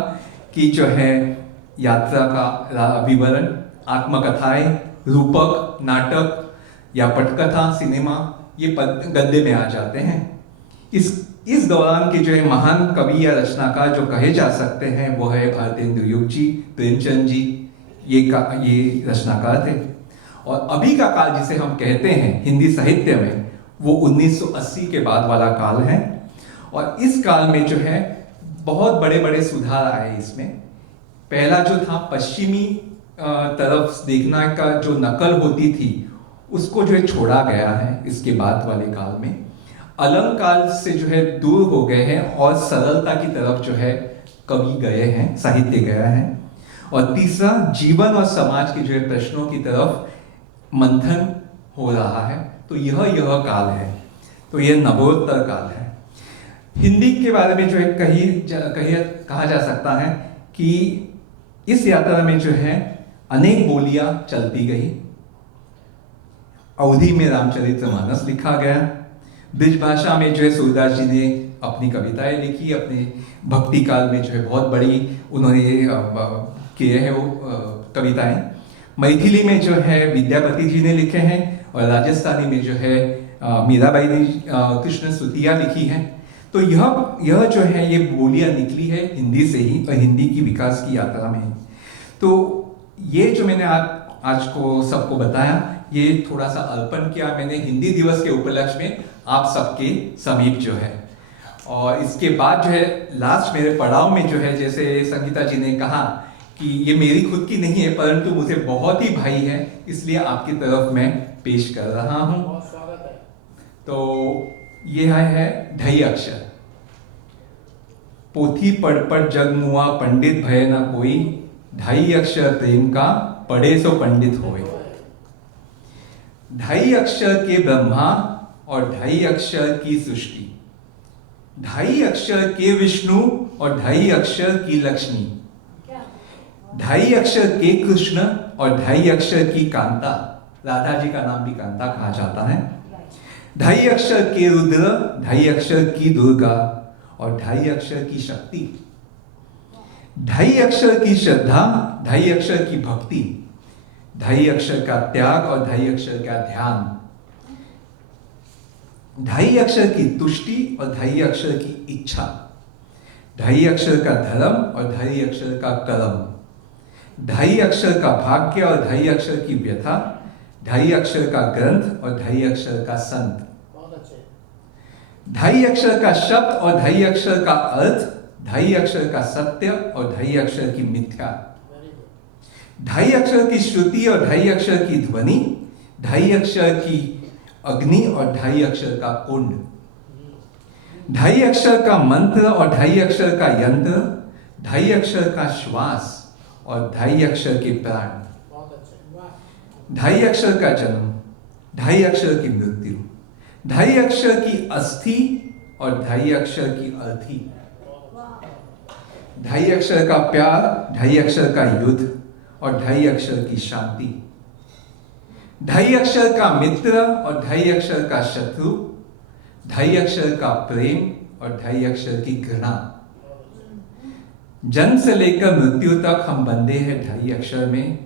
कि जो है यात्रा का विवरण, आत्मकथाएं, रूपक, नाटक या पटकथा, सिनेमा, ये गद्य में आ जाते हैं। इस दौरान के जो है महान कवि या रचनाकार जो कहे जा सकते हैं वो है भारतेंदु युग जी, प्रेमचंद जी, ये रचनाकार थे। और अभी का काल जिसे हम कहते हैं हिंदी साहित्य में वो 1980 के बाद वाला काल है। और इस काल में जो है बहुत बड़े बड़े सुधार आए इसमें। पहला जो था पश्चिमी तरफ देखना का जो नकल होती थी उसको जो है छोड़ा गया है इसके बाद वाले काल में। अलंकार से जो है दूर हो गए हैं और सरलता की तरफ जो है कवि गए हैं, साहित्य गया है। और तीसरा जीवन और समाज के जो है प्रश्नों की तरफ मंथन हो रहा है। तो यह काल है, तो यह नवोत्तर काल है। हिंदी के बारे में जो है कहा जा सकता है कि इस यात्रा में जो है अनेक बोलियां चलती गई। अवधी में रामचरितमानस लिखा गया, ब्रिज भाषा में जो है सूरदास जी ने अपनी कविताएं लिखी, अपने भक्ति काल में जो है बहुत बड़ी उन्होंने किए हैं वो कविताएं। मैथिली में जो है विद्यापति जी ने लिखे हैं और राजस्थानी में जो है मीराबाई ने कृष्ण स्तुतियां लिखी हैं। तो यह जो है ये बोलियां निकली है हिंदी से ही और हिंदी की विकास की यात्रा में। तो ये जो मैंने आज को सबको बताया, ये थोड़ा सा अर्पण किया मैंने हिंदी दिवस के उपलक्ष्य में आप सबके समीप जो है। और इसके बाद जो है लास्ट मेरे पड़ाव में जो है, जैसे संगीता जी ने कहा कि ये मेरी खुद की नहीं है परंतु मुझे बहुत ही भाई है, इसलिए आपकी तरफ मैं पेश कर रहा हूं। तो ये है ढाई अक्षर। पोथी पढ़ जग मुआ, पंडित भय न कोई, ढाई अक्षर प्रेम का पढ़े सो पंडित होए। ढाई अक्षर के ब्रह्मा और ढाई अक्षर की सृष्टि, ढाई अक्षर के विष्णु और ढाई अक्षर की लक्ष्मी, ढाई अक्षर के कृष्ण और ढाई अक्षर की कांता, राधा जी का नाम भी कांता कहा जाता है, ढाई अक्षर के रुद्र, ढाई अक्षर की दुर्गा और ढाई अक्षर की शक्ति, ढाई अक्षर की श्रद्धा, ढाई अक्षर की भक्ति, ढाई अक्षर का त्याग और ढाई अक्षर का ध्यान, ढाई अक्षर की तुष्टि और ढाई अक्षर की इच्छा, ढाई अक्षर का धर्म और ढाई अक्षर का कर्म, ढाई अक्षर का भाग्य और ढाई अक्षर की व्यथा, ढाई अक्षर का ग्रंथ और ढाई अक्षर का संत, ढाई अक्षर का शब्द और ढाई अक्षर का अर्थ, ढाई अक्षर का सत्य और ढाई अक्षर की मिथ्या, ढाई अक्षर की श्रुति और ढाई अक्षर की ध्वनि, ढाई अक्षर की अग्नि और ढाई अक्षर का कुंड, ढाई अक्षर का मंत्र और ढाई अक्षर का यंत्र, ढाई अक्षर का श्वास और ढाई अक्षर के प्राण, ढाई अक्षर का जन्म, ढाई अक्षर की मृत्यु, ढाई अक्षर की अस्थि और ढाई अक्षर की अर्थी, ढाई अक्षर का प्यार, ढाई अक्षर का युद्ध और ढाई अक्षर की शांति, ढाई अक्षर का मित्र और ढाई अक्षर का शत्रु, ढाई अक्षर का प्रेम और ढाई अक्षर की घृणा। जन्म से लेकर मृत्यु तक हम बंधे हैं ढाई अक्षर में,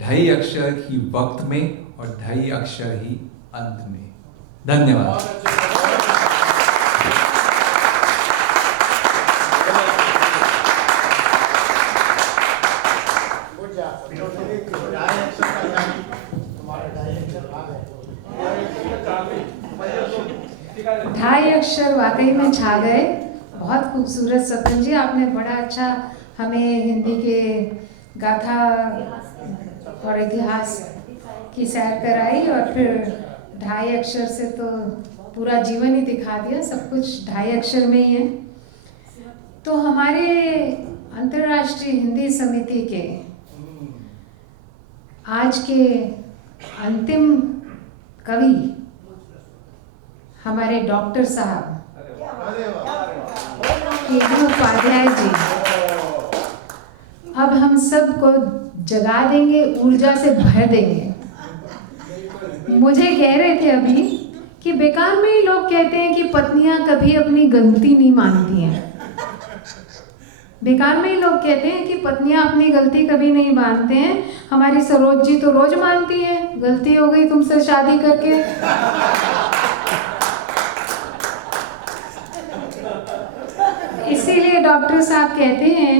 ढाई अक्षर ही वक्त में और ढाई अक्षर ही अंत में। धन्यवाद। ढाई अक्षर वाकई में छा गए। बहुत खूबसूरत सपन जी, आपने बड़ा अच्छा हमें हिंदी के गाथा और इतिहास की सैर कराई और फिर ढाई अक्षर से तो पूरा जीवन ही दिखा दिया, सब कुछ ढाई अक्षर में ही है। तो हमारे अंतर्राष्ट्रीय हिंदी समिति के आज के अंतिम कवि हमारे डॉक्टर साहब केडी उपाध्याय जी अब हम सबको जगा देंगे, ऊर्जा से भर देंगे। मुझे कह रहे थे अभी कि बेकार में ही लोग कहते हैं कि पत्नियां कभी अपनी गलती नहीं मानती हैं। बेकार में ही लोग कहते हैं कि पत्नियां अपनी गलती कभी नहीं मानते हैं। हमारी सरोज जी तो रोज मानती हैं, गलती हो गई तुमसे शादी करके। इसीलिए डॉक्टर साहब कहते हैं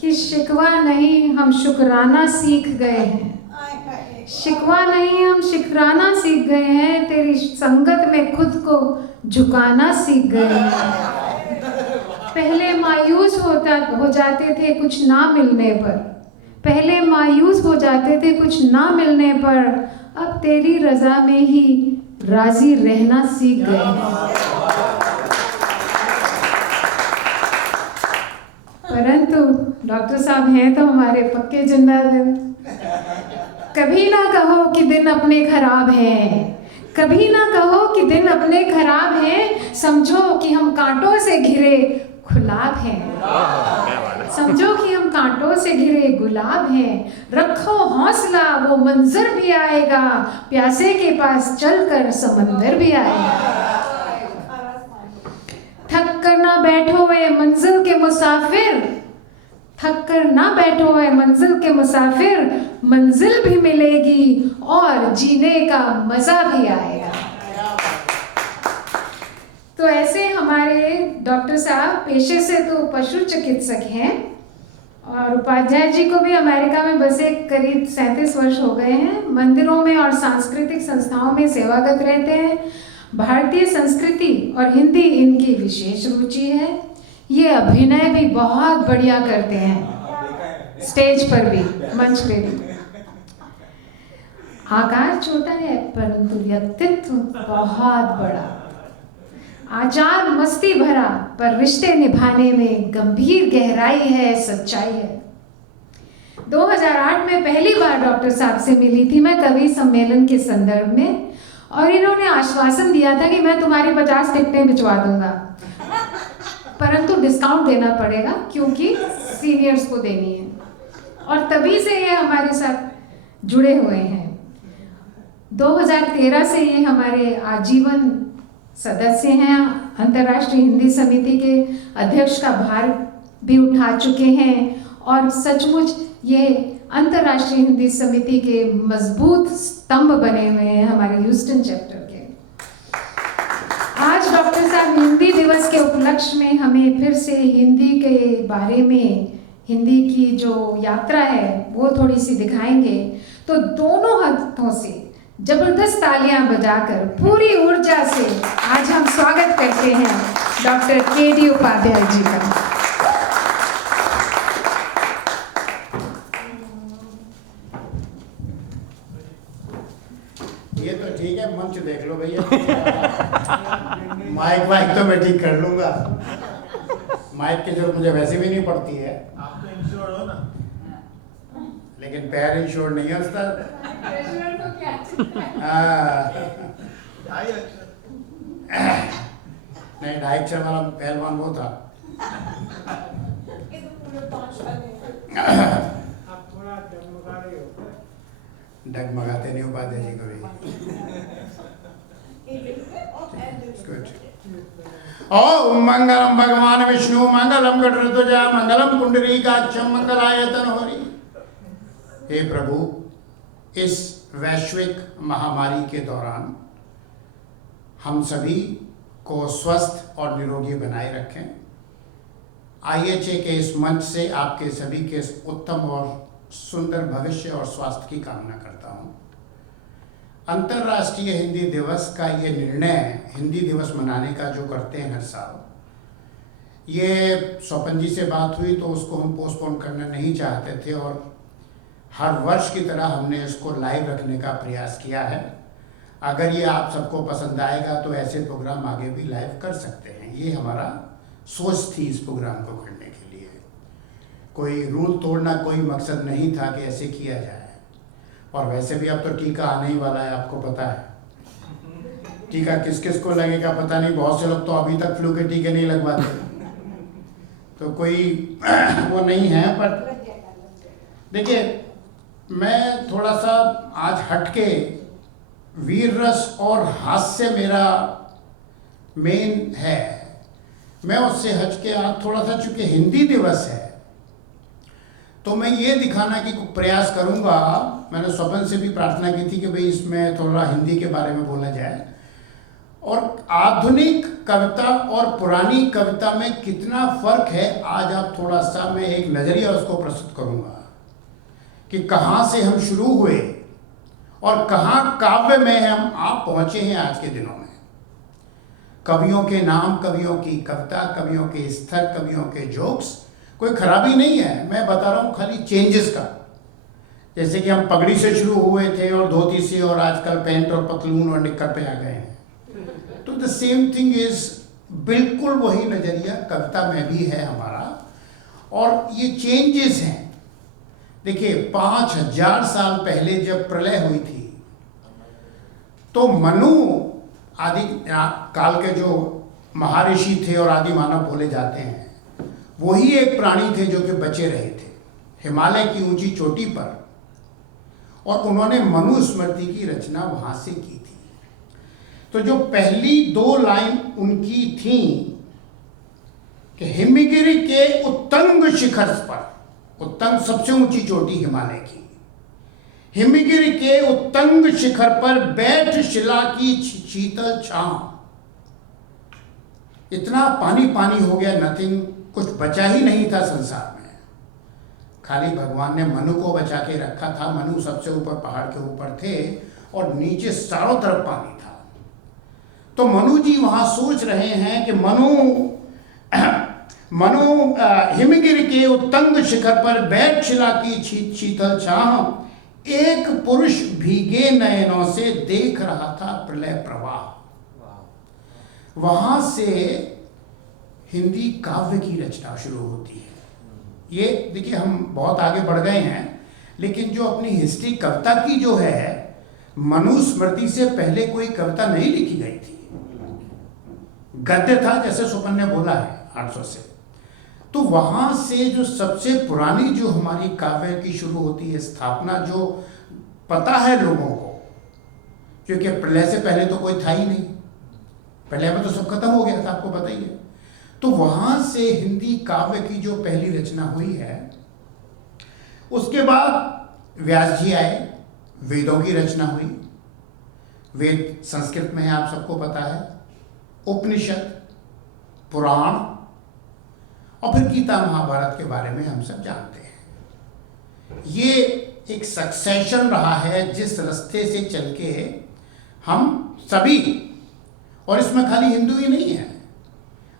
कि शिकवा नहीं हम शुक्राना सीख गए हैं, शिकवा नहीं हम शुक्राना सीख गए हैं, तेरी संगत में खुद को झुकाना सीख गए हैं। पहले मायूस हो जाते थे कुछ ना मिलने पर, पहले मायूस हो जाते थे कुछ ना मिलने पर, अब तेरी रजा में ही राजी रहना सीख गए हैं। परंतु डॉक्टर साहब हैं तो हमारे पक्के जिंदा दिल। कभी ना कहो कि दिन अपने खराब हैं, कभी ना कहो कि दिन अपने खराब हैं, समझो कि हम कांटों से घिरे गुलाब हैं, समझो कि हम कांटों से घिरे गुलाब हैं। रखो हौसला वो मंजर भी आएगा, प्यासे के पास चलकर समंदर भी आएगा। थक कर ना बैठो ए मंजिल के मुसाफिर, थक कर ना बैठो ए मंजिल के मुसाफिर, मंजिल भी मिलेगी और जीने का मजा भी आएगा। तो ऐसे हमारे डॉक्टर साहब पेशे से तो पशु चिकित्सक हैं और उपाध्याय जी को भी अमेरिका में बसे करीब 37 वर्ष हो गए हैं। मंदिरों में और सांस्कृतिक संस्थाओं में सेवारत रहते हैं। भारतीय संस्कृति और हिंदी इनकी विशेष रुचि है। ये अभिनय भी बहुत बढ़िया करते हैं, स्टेज पर भी, मंच पे भी। आकार छोटा है परंतु व्यक्तित्व बहुत बड़ा। आचार मस्ती भरा पर रिश्ते निभाने में गंभीर गहराई है, सच्चाई है। 2008 में पहली बार डॉक्टर साहब से मिली थी मैं कवि सम्मेलन के संदर्भ में, और इन्होंने आश्वासन दिया था कि मैं तुम्हारी 50 टिकटें भिजवा दूंगा, परंतु डिस्काउंट देना पड़ेगा क्योंकि सीनियर्स को देनी है। और तभी से ये हमारे साथ जुड़े हुए हैं। 2013 से ये हमारे आजीवन सदस्य हैं। अंतर्राष्ट्रीय हिंदी समिति के अध्यक्ष का भार भी उठा चुके हैं और सचमुच ये अंतर्राष्ट्रीय हिंदी समिति के मजबूत स्तंभ बने हुए हैं हमारे ह्यूस्टन चैप्टर के। आज डॉक्टर साहब हिंदी दिवस के उपलक्ष्य में हमें फिर से हिंदी के बारे में, हिंदी की जो यात्रा है वो थोड़ी सी दिखाएंगे। तो दोनों हाथों से जबरदस्त तालियां बजाकर पूरी ऊर्जा से आज हम स्वागत करते हैं डॉक्टर केडी उपाध्याय जी का। ये तो ठीक है, मंच देख लो भैया। माइक तो मैं ठीक कर लूंगा। माइक की जरूरत मुझे वैसे भी नहीं पड़ती है। आप तो इंश्योर हो ना? लेकिन पैर इंश्योर नहीं है उस्ताद। नहीं, 2.5 अक्षर वाला पहलवान वो था। डगमगाते नहीं उपाध्याय जी कभी। गुड। ओम मंगलम भगवान विष्णु मंगलम गणपतुजा मंगलम पुंडरीकाक्षम मंगलाय तनोहरि। हे प्रभु, इस वैश्विक महामारी के दौरान हम सभी को स्वस्थ और निरोगी बनाए रखें। IHA के इस मंच से आपके सभी के उत्तम और सुंदर भविष्य और स्वास्थ्य की कामना करता हूँ। अंतर्राष्ट्रीय हिंदी दिवस का ये निर्णय, हिंदी दिवस मनाने का जो करते हैं हर साल, ये स्वपन जी से बात हुई तो उसको हम पोस्टपोन करना नहीं चाहते थे और हर वर्ष की तरह हमने इसको लाइव रखने का प्रयास किया है। अगर ये आप सबको पसंद आएगा तो ऐसे प्रोग्राम आगे भी लाइव कर सकते हैं। ये हमारा सोच थी इस प्रोग्राम को करने के लिए। कोई रूल तोड़ना कोई मकसद नहीं था कि ऐसे किया जाए। और वैसे भी अब तो टीका आने ही वाला है, आपको पता है। टीका किस किस को लगेगा पता नहीं, बहुत से लोग तो अभी तक फ्लू के टीके नहीं लगवाते, तो कोई वो नहीं है। पर देखिए, मैं थोड़ा सा आज हटके वीर रस और हास्य मेरा मेन है, मैं उससे हटके आज थोड़ा सा, चूंकि हिंदी दिवस है तो मैं ये दिखाना की प्रयास करूंगा। मैंने स्वपन से भी प्रार्थना की थी कि भाई इसमें थोड़ा हिंदी के बारे में बोला जाए और आधुनिक कविता और पुरानी कविता में कितना फर्क है, आज आप थोड़ा सा मैं एक नजरिया उसको प्रस्तुत करूंगा कि कहाँ से हम शुरू हुए और कहाँ काव्य में हम आप पहुंचे हैं आज के दिनों में। कवियों के नाम, कवियों की कविता, कवियों के स्तर, कवियों के जोक्स, कोई खराबी नहीं है। मैं बता रहा हूँ खाली चेंजेस का। जैसे कि हम पगड़ी से शुरू हुए थे और धोती से, और आजकल पैंट और पतलून और निक्कर पे आ गए हैं। तो द सेम थिंग इज, बिल्कुल वही नजरिया कविता में भी है हमारा। और ये चेंजेस हैं। देखिए, 5000 साल पहले जब प्रलय हुई थी तो मनु आदि काल के जो महर्षि थे और आदि मानव बोले जाते हैं, वही एक प्राणी थे जो कि बचे रहे थे हिमालय की ऊंची चोटी पर, और उन्होंने मनुस्मृति की रचना वहां से की थी। तो जो पहली 2 लाइन उनकी थी कि हिमगिरी के उत्तंग शिखर पर, उत्तंग सबसे ऊंची चोटी हिमालय की, हिमगिरी के उत्तंग शिखर पर बैठ शिला की शीतल छांव। इतना पानी पानी हो गया, नथिंग, कुछ बचा ही नहीं था संसार में। खाली भगवान ने मनु को बचा के रखा था। मनु सबसे ऊपर पहाड़ के ऊपर थे और नीचे चारों तरफ पानी था। तो मनु जी वहां सोच रहे हैं कि मनु हिमगिरी के उत्तंग शिखर पर बैठ शिला की शीतल छांव, एक पुरुष भीगे नयनों से देख रहा था प्रलय प्रवाह। वहां से हिंदी काव्य की रचना शुरू होती है। ये देखिए, हम बहुत आगे बढ़ गए हैं, लेकिन जो अपनी हिस्ट्री कविता की जो है, मनुस्मृति से पहले कोई कविता नहीं लिखी गई थी। गद्य था, जैसे स्वपन ने बोला है 800 से। तो वहां से जो सबसे पुरानी जो हमारी काव्य की शुरू होती है स्थापना, जो पता है लोगों को, क्योंकि प्रलय से पहले तो कोई था ही नहीं, प्रलय में तो सब खत्म हो गया था, आपको पता ही है। तो वहां से हिंदी काव्य की जो पहली रचना हुई है, उसके बाद व्यास जी आए, वेदों की रचना हुई। वेद संस्कृत में है, आप सबको पता है। उपनिषद, पुराण, और फिर गीता महाभारत के बारे में हम सब जानते हैं। ये एक सक्सेशन रहा है जिस रास्ते से चल के हम सभी, और इसमें खाली हिंदू ही नहीं है,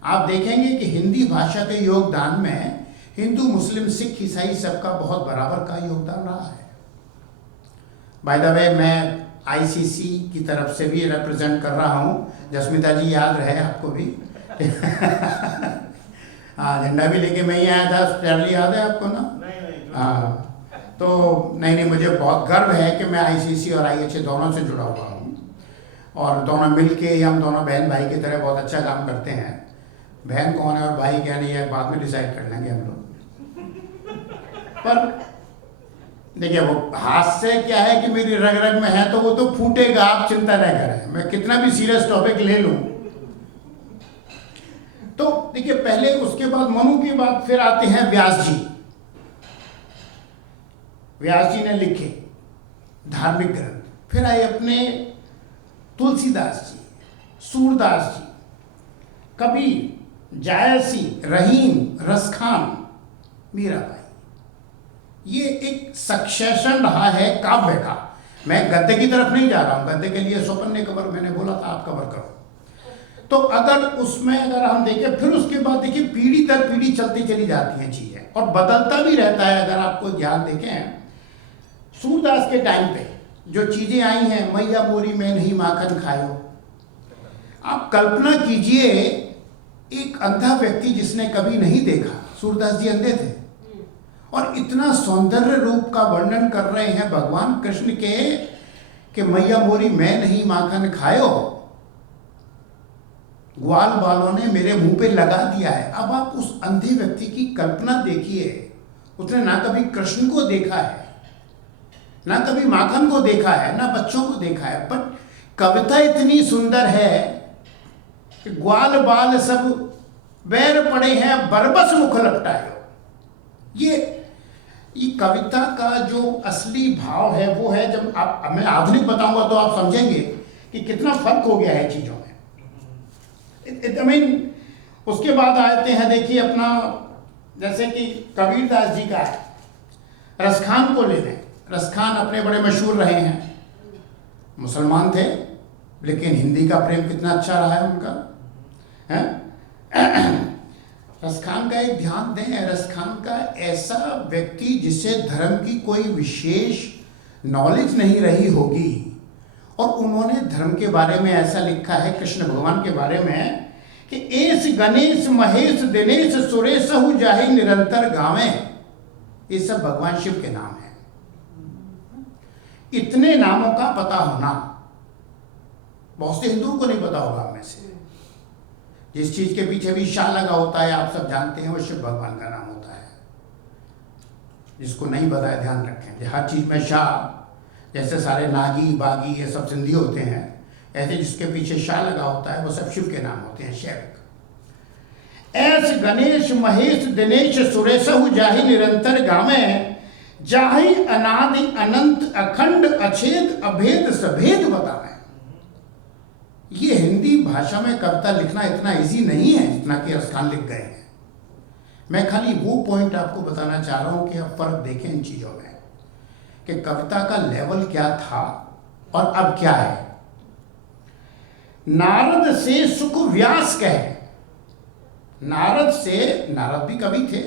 आप देखेंगे कि हिंदी भाषा के योगदान में हिंदू, मुस्लिम, सिख, ईसाई सबका बहुत बराबर का योगदान रहा है। बाय द वे, मैं ICC की तरफ से भी रिप्रेजेंट कर रहा हूँ। जस्मिता जी, याद रहे आपको भी। हाँ, झंडा भी लेके मैं ही आया था, स्पेशली याद है आपको ना? हाँ, तो नहीं, मुझे बहुत गर्व है कि मैं ICC और IHA दोनों से जुड़ा हुआ हूँ, और दोनों मिलके हम दोनों बहन भाई की तरह बहुत अच्छा काम करते हैं। बहन कौन है और भाई क्या नहीं है बाद में डिसाइड कर लेंगे हम लोग। पर देखिए वो हास्य क्या है कि मेरी रग रग में है, तो वो तो फूटेगा, आप चिंता न करें। मैं कितना भी सीरियस टॉपिक ले लूं तो देखिए, पहले उसके बाद मनु के बाद फिर आते हैं व्यास जी। व्यास जी ने लिखे धार्मिक ग्रंथ, फिर आए अपने तुलसीदास जी, सूरदास जी, कबीर, जायसी, रहीम, रसखान, मीराबाई। ये एक सक्सेशन रहा है काव्य का। मैं गद्य की तरफ नहीं जा रहा हूं, गद्य के लिए स्वपन ने कवर, मैंने बोला था आप कवर करो। तो अगर उसमें अगर हम देखें, फिर उसके बाद देखिए पीढ़ी दर पीढ़ी चलती चली जाती हैं चीजें, और बदलता भी रहता है। अगर आपको ध्यान देखें, सूरदास के टाइम पे जो चीजें आई हैं, मैया मोरी में नहीं माखन खायो, आप कल्पना कीजिए एक अंधा व्यक्ति जिसने कभी नहीं देखा, सूरदास जी अंधे थे, और इतना सौंदर्य रूप का वर्णन कर रहे हैं भगवान कृष्ण के कि मैया मोरी मैं नहीं माखन खायो, ग्वाल बालों ने मेरे मुंह पे लगा दिया है। अब आप उस अंधे व्यक्ति की कल्पना देखिए, उसने ना कभी कृष्ण को देखा है, ना कभी माखन को देखा है, ना बच्चों को देखा है, बट कविता इतनी सुंदर है कि ग्वाल बाल सब बैर पड़े हैं, बरबस मुख लपटाए। ये कविता का जो असली भाव है वो है, जब आप, मैं आधुनिक बताऊंगा तो आप समझेंगे कि कितना फर्क हो गया है चीजों में। I mean, उसके बाद आते हैं देखिए अपना, जैसे कि कबीरदास जी का है, रसखान को ले लें। रसखान अपने बड़े मशहूर रहे हैं, मुसलमान थे, लेकिन हिंदी का प्रेम कितना अच्छा रहा है उनका, है? रसखान का एक ध्यान दें, रसखान का ऐसा व्यक्ति जिसे धर्म की कोई विशेष नॉलेज नहीं रही होगी, और उन्होंने धर्म के बारे में ऐसा लिखा है, कृष्ण भगवान के बारे में, कि एस गणेश महेश दिनेश सुरेशहु जाहि निरंतर गावे। ये सब भगवान शिव के नाम हैं। इतने नामों का पता होना बहुत से हिंदुओं को नहीं पता होगा में से। जिस चीज के पीछे भी शाह लगा होता है, आप सब जानते हैं, वो शिव भगवान का नाम होता है। जिसको नहीं पता है ध्यान रखें, हर चीज में शाह, जैसे सारे नागी बागी ये सब सिंधी होते हैं, ऐसे जिसके पीछे शाह लगा होता है वो सब शिव के नाम होते हैं, शैव। ऐस गणेश महेश दिनेश सुरेशहु जाहि निरंतर गावे, जाहि अनादि अनंत अखंड अछेद अभेद सभेद बतावे। ये हिंदी भाषा में कविता लिखना इतना इजी नहीं है जितना कि रसखान लिख गए हैं। मैं खाली वो पॉइंट आपको बताना चाह रहा हूं कि आप फर्क देखें इन चीजों में, कि कविता का लेवल क्या था और अब क्या है। नारद से सुख व्यास कहे, नारद भी कवि थे,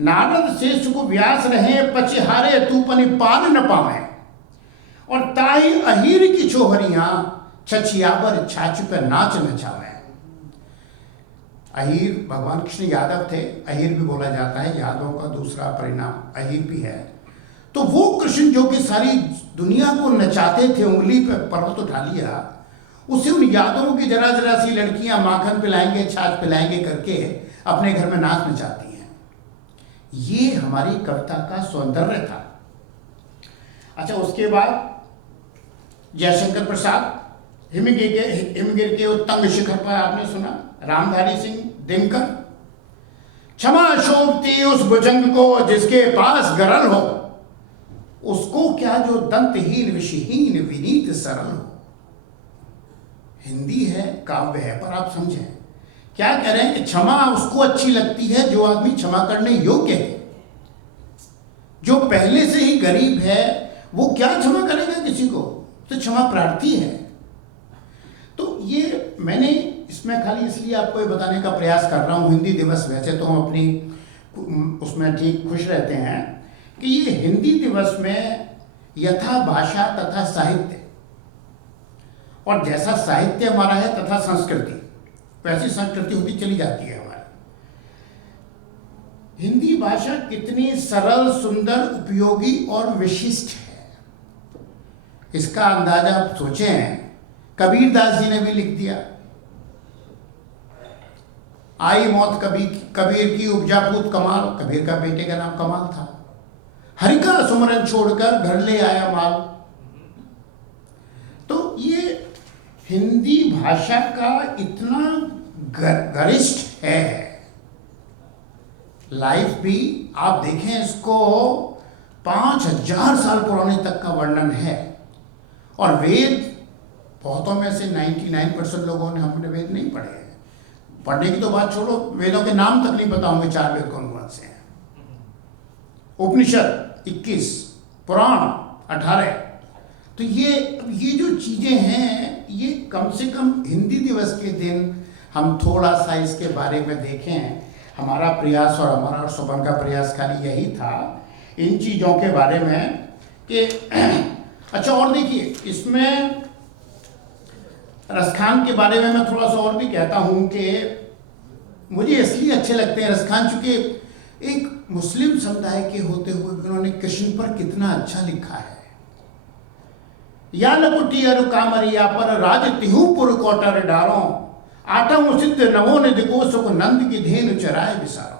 नारद से सुख व्यास रहे, पचिहारे तू पनि पार न पावे, और ताई अहीर की छोहरियां छछियाबर छाछ पे नाच नचावे। अहीर भगवान कृष्ण यादव थे, अहीर भी बोला जाता है, यादवों का दूसरा परिणाम अहीर भी है। तो वो कृष्ण जो कि सारी दुनिया को नचाते थे, उंगली पे पर्वत उठा लिया, उसे उन यादवों की जरा जरा सी लड़कियां माखन पिलाएंगे छाछ पिलाएंगे करके अपने घर में नाच नचाती हैं। ये हमारी कविता का सौंदर्य था। अच्छा, उसके बाद जयशंकर प्रसाद, हिमगिर के उत्तंग शिखर पर आपने सुना, रामधारी सिंह दिनकर, क्षमा शोभती उस भुजंग को जिसके पास गरल हो, उसको क्या जो दंतहीन विषहीन विनीत सरल हो। हिंदी है, काव्य है, पर आप समझें क्या कह रहे हैं कि क्षमा उसको अच्छी लगती है जो आदमी क्षमा करने योग्य है। जो पहले से ही गरीब है वो क्या क्षमा करेगा किसी को, तो क्षमा प्रार्थी है। तो ये मैंने इसमें खाली इसलिए आपको ये बताने का प्रयास कर रहा हूँ, हिंदी दिवस वैसे तो हम अपनी उसमें ठीक खुश रहते हैं कि ये हिंदी दिवस में यथा भाषा तथा साहित्य, और जैसा साहित्य हमारा है तथा संस्कृति, वैसी संस्कृति होती चली जाती है हमारी। हिंदी भाषा कितनी सरल, सुंदर, उपयोगी और विशिष्ट है, इसका अंदाजा आप सोचें। कबीरदास जी ने भी लिख दिया, आई मौत कबीर की उपजा पूत कमाल, कबीर का बेटे का नाम कमाल था। हरिका सुमरन छोड़कर घर ले आया माल। तो ये हिंदी भाषा का इतना गरिष्ठ है। लाइफ भी आप देखें, इसको 5000 साल पुराने तक का वर्णन है। और वेद, बहुतों में से 99% लोगों ने, हमने वेद नहीं पढ़े हैं। पढ़ने की तो बात छोड़ो, वेदों के नाम तक नहीं पता होंगे 4 वेद कौन कौन से हैं। उपनिषद 21, पुराण 18। तो ये जो चीजें हैं, ये कम से कम हिंदी दिवस के दिन हम थोड़ा सा इसके बारे में देखें। हमारा प्रयास और हमारा और सुमन का प्रयास खाली यही था इन चीज़ों के बारे में कि अच्छा। और देखिए, इसमें रसखान के बारे में मैं थोड़ा सा और भी कहता हूँ कि मुझे इसलिए अच्छे लगते हैं रसखान, चूँकि एक मुस्लिम समुदाय के होते हुए उन्होंने कृष्ण पर कितना अच्छा लिखा है। या लकुटी अरु कामरिया पर राज तिहु पुर कोटर डारो, आठम सिद्ध नवो निधिको सुख नंद की धेनु चराए विसारो।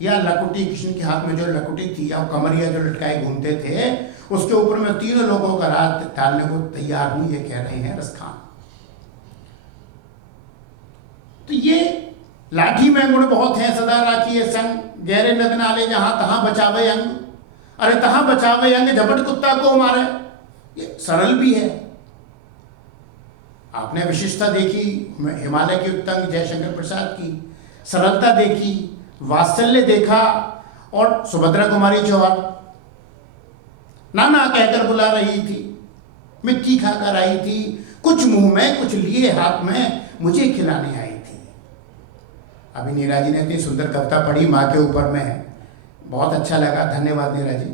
या लकुटी, कृष्ण के हाथ में जो लकुटी थी, या कमरिया जो लटकाए घूमते थे, उसके ऊपर में 3 लोगों का राज डालने को तैयार हूं, ये कह रहे हैं रसखान। तो ये लाठी में गुण बहुत हैं, सदा राखिए संग, गहरे नद नाले जहां तहां बचावे अंग, अरे तहां बचावे अंग झपट कुत्ता को मारे। ये सरल भी है। आपने विशिष्टता देखी हिमालय की उत्तंग जयशंकर प्रसाद की, सरलता देखी, वात्सल्य देखा, और सुभद्रा कुमारी चौहान नाना कहकर बुला रही थी, मिट्टी खाकर आई थी, कुछ मुंह में कुछ लिए हाथ में, मुझे खिलाने आई थी। अभी नीरा जी ने इतनी सुंदर कविता पढ़ी माँ के ऊपर में, बहुत अच्छा लगा, धन्यवाद नीरा जी।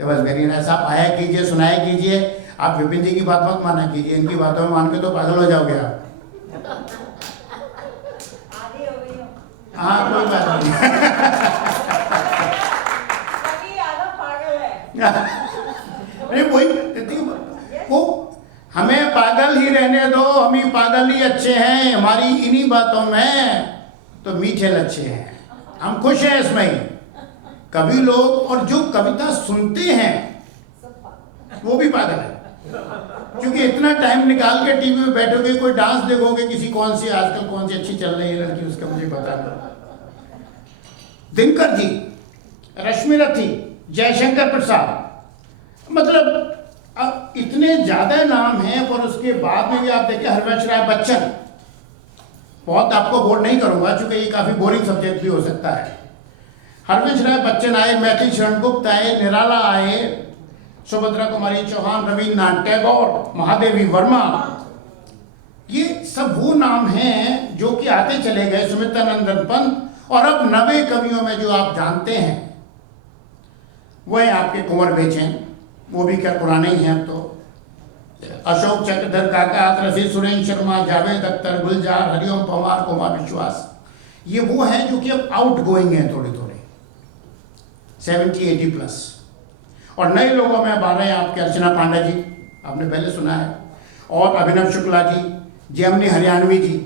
बस वेरी नाइस। आप आया कीजिए, सुनाया कीजिए। आप विपिन जी की बात मत माना कीजिए, इनकी बातों में मान के तो पागल हो जाओगे आप। हाँ, कोई बात नहीं। अरे वो हमें पागल ही रहने दो, हम ही पागल ही अच्छे हैं, हमारी इन्हीं बातों में तो मीठे लच्छे हैं, हम खुश हैं इसमें ही। कवि लोग और जो कविता सुनते हैं वो भी पागल है, क्योंकि इतना टाइम निकाल के टीवी में बैठोगे, कोई डांस देखोगे, किसी कौन सी आजकल कौन सी अच्छी चल रही है लड़की, उसका मुझे पता नहीं। दिनकर जी, रश्मि रथी, जयशंकर प्रसाद, मतलब अब इतने ज्यादा नाम हैं। और उसके बाद में भी आप देखिए हरवंश राय बच्चन, बहुत आपको बोर नहीं करूंगा क्योंकि ये काफी बोरिंग सब्जेक्ट भी हो सकता है। हरवंश राय बच्चन आए, मैथिली शरण गुप्त आए, निराला आए, सुभद्रा कुमारी चौहान, रविन्द्रनाथ टैगोर, महादेवी वर्मा, ये सब वो नाम हैं जो कि आते चले गए, सुमित्रानंदन पंत। और अब नवे कवियों में जो आप जानते हैं वो है आपके कुंवर बेचैन, वो भी क्या पुराने ही हैं अब तो। अशोक चक्रधर, काका रफी, सुरेंद्र शर्मा, जावेद अख्तर, गुलजार, हरिओम पवार, कुमार विश्वास, ये वो हैं जो कि अब आउट गोइंग हैं थोड़े थोड़े, 70-80 प्लस। और नए लोगों में अब आ रहे हैं आपके अर्चना पांडा जी, आपने पहले सुना है, और अभिनव शुक्ला जी, जेमनी हरियाणवी जी,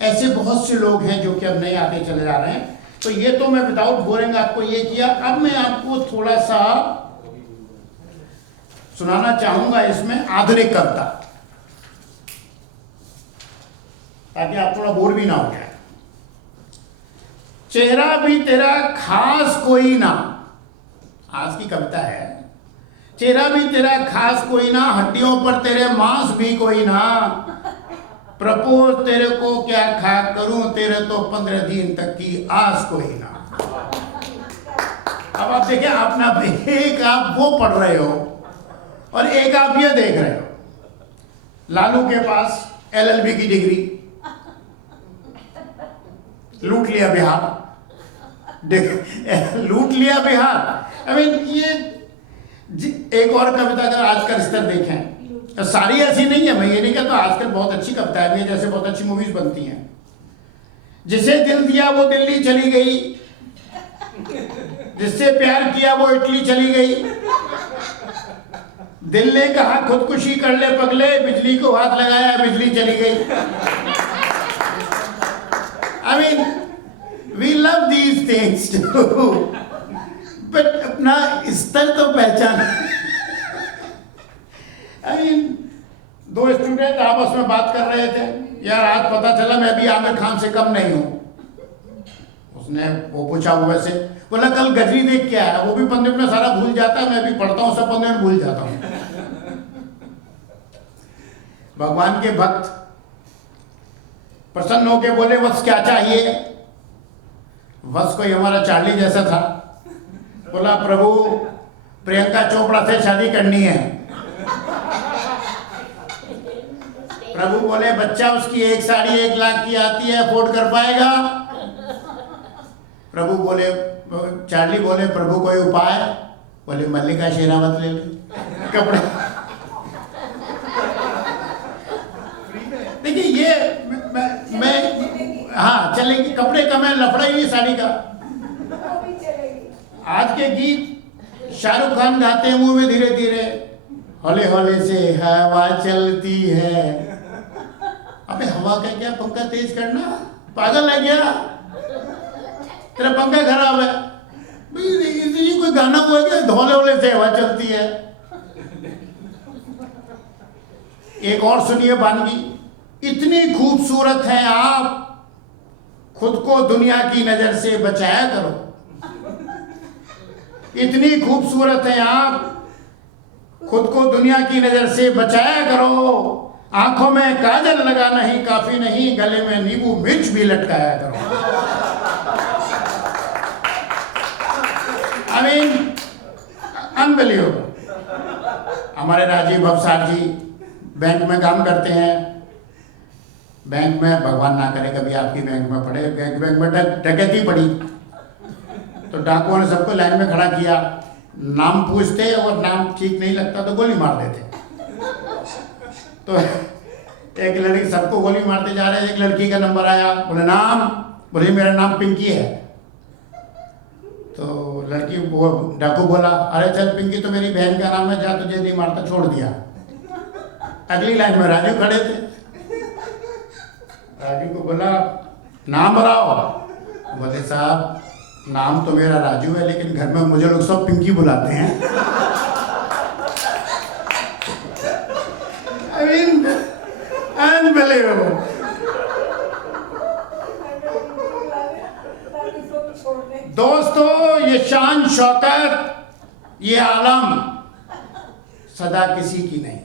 ऐसे बहुत से लोग हैं जो कि अब नए आते चले जा रहे हैं। तो ये तो मैं विदाउट बोरिंग आपको ये किया। अब मैं आपको थोड़ा सा सुनाना चाहूंगा इसमें आधुनिक कविता, ताकि आप थोड़ा बोर भी ना हो जाए। चेहरा भी तेरा खास कोई ना, आज की कविता है। चेहरा भी तेरा खास कोई ना, हड्डियों पर तेरे मांस भी कोई ना, प्रपोज तेरे को क्या खा करूं, तेरे तो 15 दिन तक की आस कोई ना। अब आप देखें, अपना एक आप वो पढ़ रहे हो और एक आप ये देख रहे हो। लालू के पास LLB की डिग्री, लूट लिया बिहार, लूट लिया बिहार। आई मीन ये एक और कविता का आज का स्तर देखें, सारी ऐसी नहीं है, मैं ये नहीं कहता, आजकल बहुत अच्छी कविताएं भी हैं, जैसे बहुत अच्छी मूवीज बनती हैं। जिसे दिल दिया वो दिल्ली चली गई, जिससे प्यार किया वो इटली चली गई, दिल ने कहा खुदकुशी कर ले पगले, बिजली को हाथ लगाया बिजली चली गई। I mean we love these things too, but अपना स्तर तो पहचान। दो स्टूडेंट आपस में बात कर रहे थे, यार आज पता चला मैं भी आमिर खान से कम नहीं हूं। उसने वो पूछा वो वैसे, बोला कल गजनी देख के आया, वो भी 15 मिनट में सारा भूल जाता है, मैं भी पढ़ता हूँ सब 15 मिनट भूल जाता हूँ। भगवान के भक्त प्रसन्न होके बोले वत्स क्या चाहिए? वत्स कोई हमारा चार्ली जैसा था, बोला प्रभु प्रियंका चोपड़ा से शादी करनी है। प्रभु बोले बच्चा उसकी एक साड़ी 1 लाख की आती है, अफोर्ड कर पाएगा? प्रभु बोले, चार्ली बोले प्रभु कोई उपाय? बोले मल्लिका शेरावत ले ले कपड़े। देखिए ये मैं हाँ चलेगी, कपड़े का मैं लफड़ा ही नहीं साड़ी का। आज के गीत शाहरुख खान गाते हैं मुंह में धीरे धीरे, हौले हौले से हवा चलती है। अबे हवा का क्या, पंखा तेज करना, पागल है क्या? तेरा पंखा खराब है भाई, कोई गाना हुआ क्या हौले हौले से हवा चलती है? एक और सुनिए वानगी, इतनी खूबसूरत हैं आप, खुद को दुनिया की नजर से बचाया करो। इतनी खूबसूरत हैं आप, खुद को दुनिया की नजर से बचाया करो। आंखों में काजल लगाना ही काफी नहीं, गले में नींबू मिर्च भी लटकाया करो। I mean unbelievable. हमारे राजीव भवसार जी बैंक में काम करते हैं। बैंक में भगवान ना करे कभी आपकी बैंक में पड़े, बैंक में डकैती पड़ी तो डाकुओं ने सबको लाइन में खड़ा किया, नाम पूछते और नाम ठीक नहीं लगता तो गोली मार देते। तो एक लड़की, सबको गोली मारते जा रहे, एक लड़की का नंबर आया, बोले नाम, बोले मेरा नाम पिंकी है। तो लड़की वो डाकू बोला अरे चल पिंकी तो मेरी बहन का नाम है, जा तुझे नहीं मारता, छोड़ दिया। अगली लाइन में राजू खड़े थे, राजू को बोला नाम बताओ। बोले साहब नाम तो मेरा राजू है लेकिन घर में मुझे लोग सब पिंकी बुलाते हैं। I mean, unbelievable. दोस्तों ये शान शौकत, ये आलम सदा किसी की नहीं।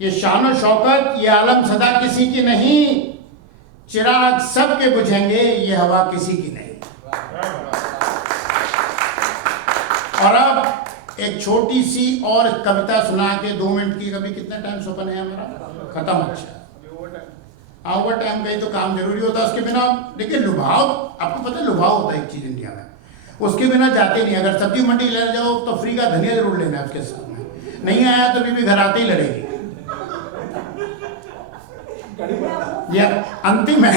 ये शान और शौकत, ये आलम सदा किसी की नहीं। चिराग सबके बुझेंगे, ये हवा किसी की नहीं। और अब एक छोटी सी और कविता सुना के 2 मिनट की, कभी कितना टाइम सोपन है हमारा खत्म? अच्छा ओवर टाइम का ही तो काम जरूरी होता है, उसके बिना देखिए लुभाव, आपको पता है लुभाव होता है एक चीज इंडिया में, उसके बिना जाते नहीं। अगर सब्जी मंडी ले जाओ तो फ्री का धनिया जरूर लेना है उसके साथ में, नहीं आया तो बीवी घर आते ही लड़ेगी। ये अंतिम है।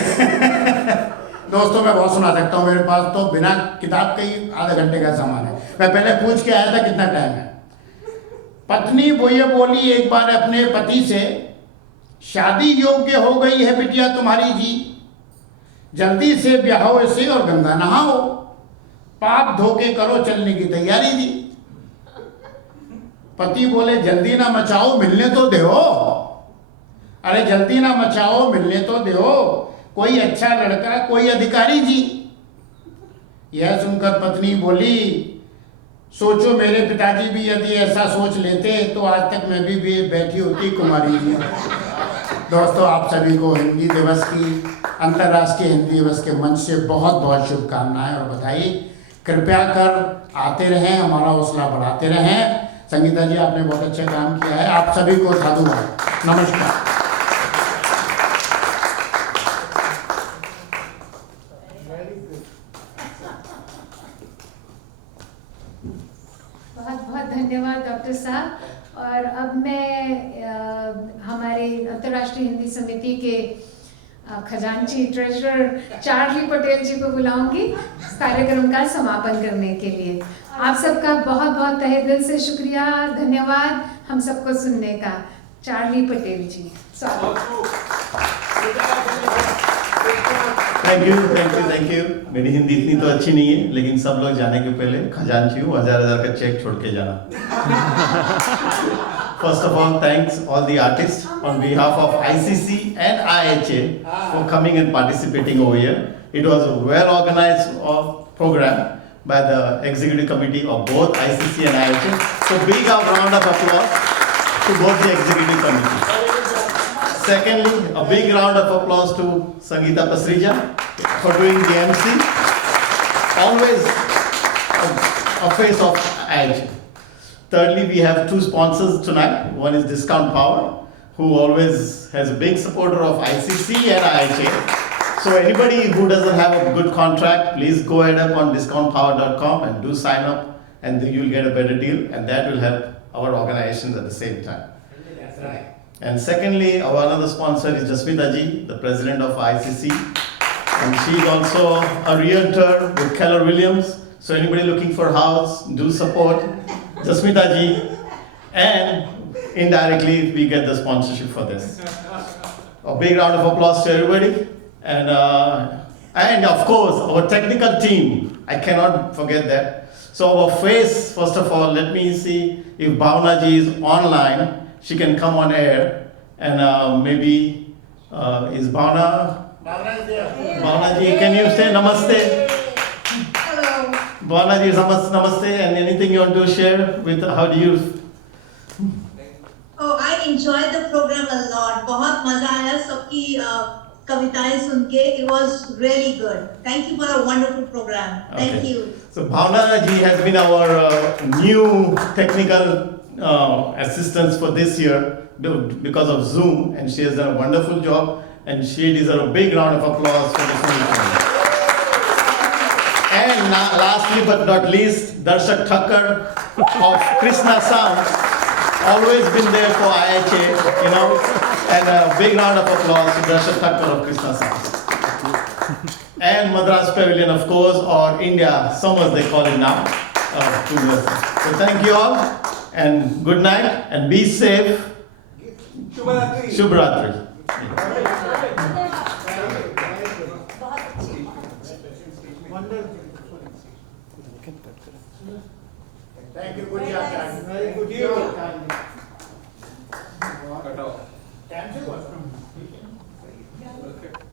दोस्तों मैं बहुत सुना सकता हूँ, मेरे पास तो बिना किताब के ही आधे घंटे का सामान है। मैं पहले पूछ के आया था कितना टाइम है। पत्नी वो ये बोली एक बार अपने पति से, शादी योग्य हो गई है बिटिया तुम्हारी जी, जल्दी से ब्याहो इसे और गंगा नहाओ, पाप धोके करो चलने की तैयारी जी। पति बोले जल्दी ना मचाओ मिलने तो दो। अरे जल्दी ना मचाओ मिलने तो दो, कोई अच्छा लड़का कोई अधिकारी जी। यह सुनकर पत्नी बोली, सोचो मेरे पिताजी भी यदि ऐसा सोच लेते तो आज तक मैं भी बैठी होती कुमारी जी। दोस्तों आप सभी को हिंदी दिवस की, अंतर्राष्ट्रीय हिंदी दिवस के मंच से बहुत बहुत शुभकामनाएं और बधाई। कृपया कर आते रहें, हमारा हौसला बढ़ाते रहें। संगीता जी आपने बहुत अच्छा काम किया है, आप सभी को साधुवाद, नमस्कार। बहुत बहुत धन्यवाद डॉक्टर साहब। और अब मैं हमारे अंतर्राष्ट्रीय हिंदी समिति के खजांची ट्रेजरर चार्ली पटेल जी को बुलाऊंगी इस कार्यक्रम का समापन करने के लिए। आप सबका बहुत बहुत तहे दिल से शुक्रिया, धन्यवाद हम सबको सुनने का। चार्ली पटेल जी, स्वागत। Thank you. मेरी हिंदी इतनी तो अच्छी नहीं है, लेकिन सब लोग जाने के पहले खजांची हूँ, 1000 का चेक छोड़ के जाना। First of all, thanks all the artists on behalf of ICC and IHA for coming and participating over here. It was a well organized program by the executive committee of both ICC and IHA. So big round of applause to both the executive committees. Secondly, a big round of applause to Sangeeta Pasrija for doing the MC. Always a face of IHA. Thirdly, we have two sponsors tonight. One is Discount Power, who always has a big supporter of ICC and IHA. So anybody who doesn't have a good contract, please go ahead up on discountpower.com and do sign up, and you'll get a better deal, and that will help our organizations at the same time. That's right. And secondly, our another sponsor is Jasmita Ji, the president of ICC, and she's also a realtor with Keller Williams. So anybody looking for a house, do support Jasmita Ji, and indirectly we get the sponsorship for this. A big round of applause to everybody, and of course our technical team. I cannot forget that. So our face, first of all, let me see if Bhavna Ji is online. She can come on air, and maybe is Bhavna? Bhavna is there. Bhavna Ji, can you say namaste? Hello. Bhavna Ji, namaste, and anything you want to share with how do you? Oh, I enjoyed the program a lot. बहुत मजा आया सबकी कविताएं सुन के. It was really good. Thank you for a wonderful program. Thank Okay. you. So Bhavna Ji has been our new technical assistance for this year because of Zoom, and she has done a wonderful job, and she deserves a big round of applause for this program. And lastly but not least, Darshak Thakkar of Krishna Sound, always been there for IHA, and a big round of applause to Darshak Thakkar of Krishna Sound. And Madras Pavilion, of course, or India Summers they call it now. So thank you all, and good night, and be safe. Shubhratri. Thank you. Good job, guys. Very good job. Cancel was from.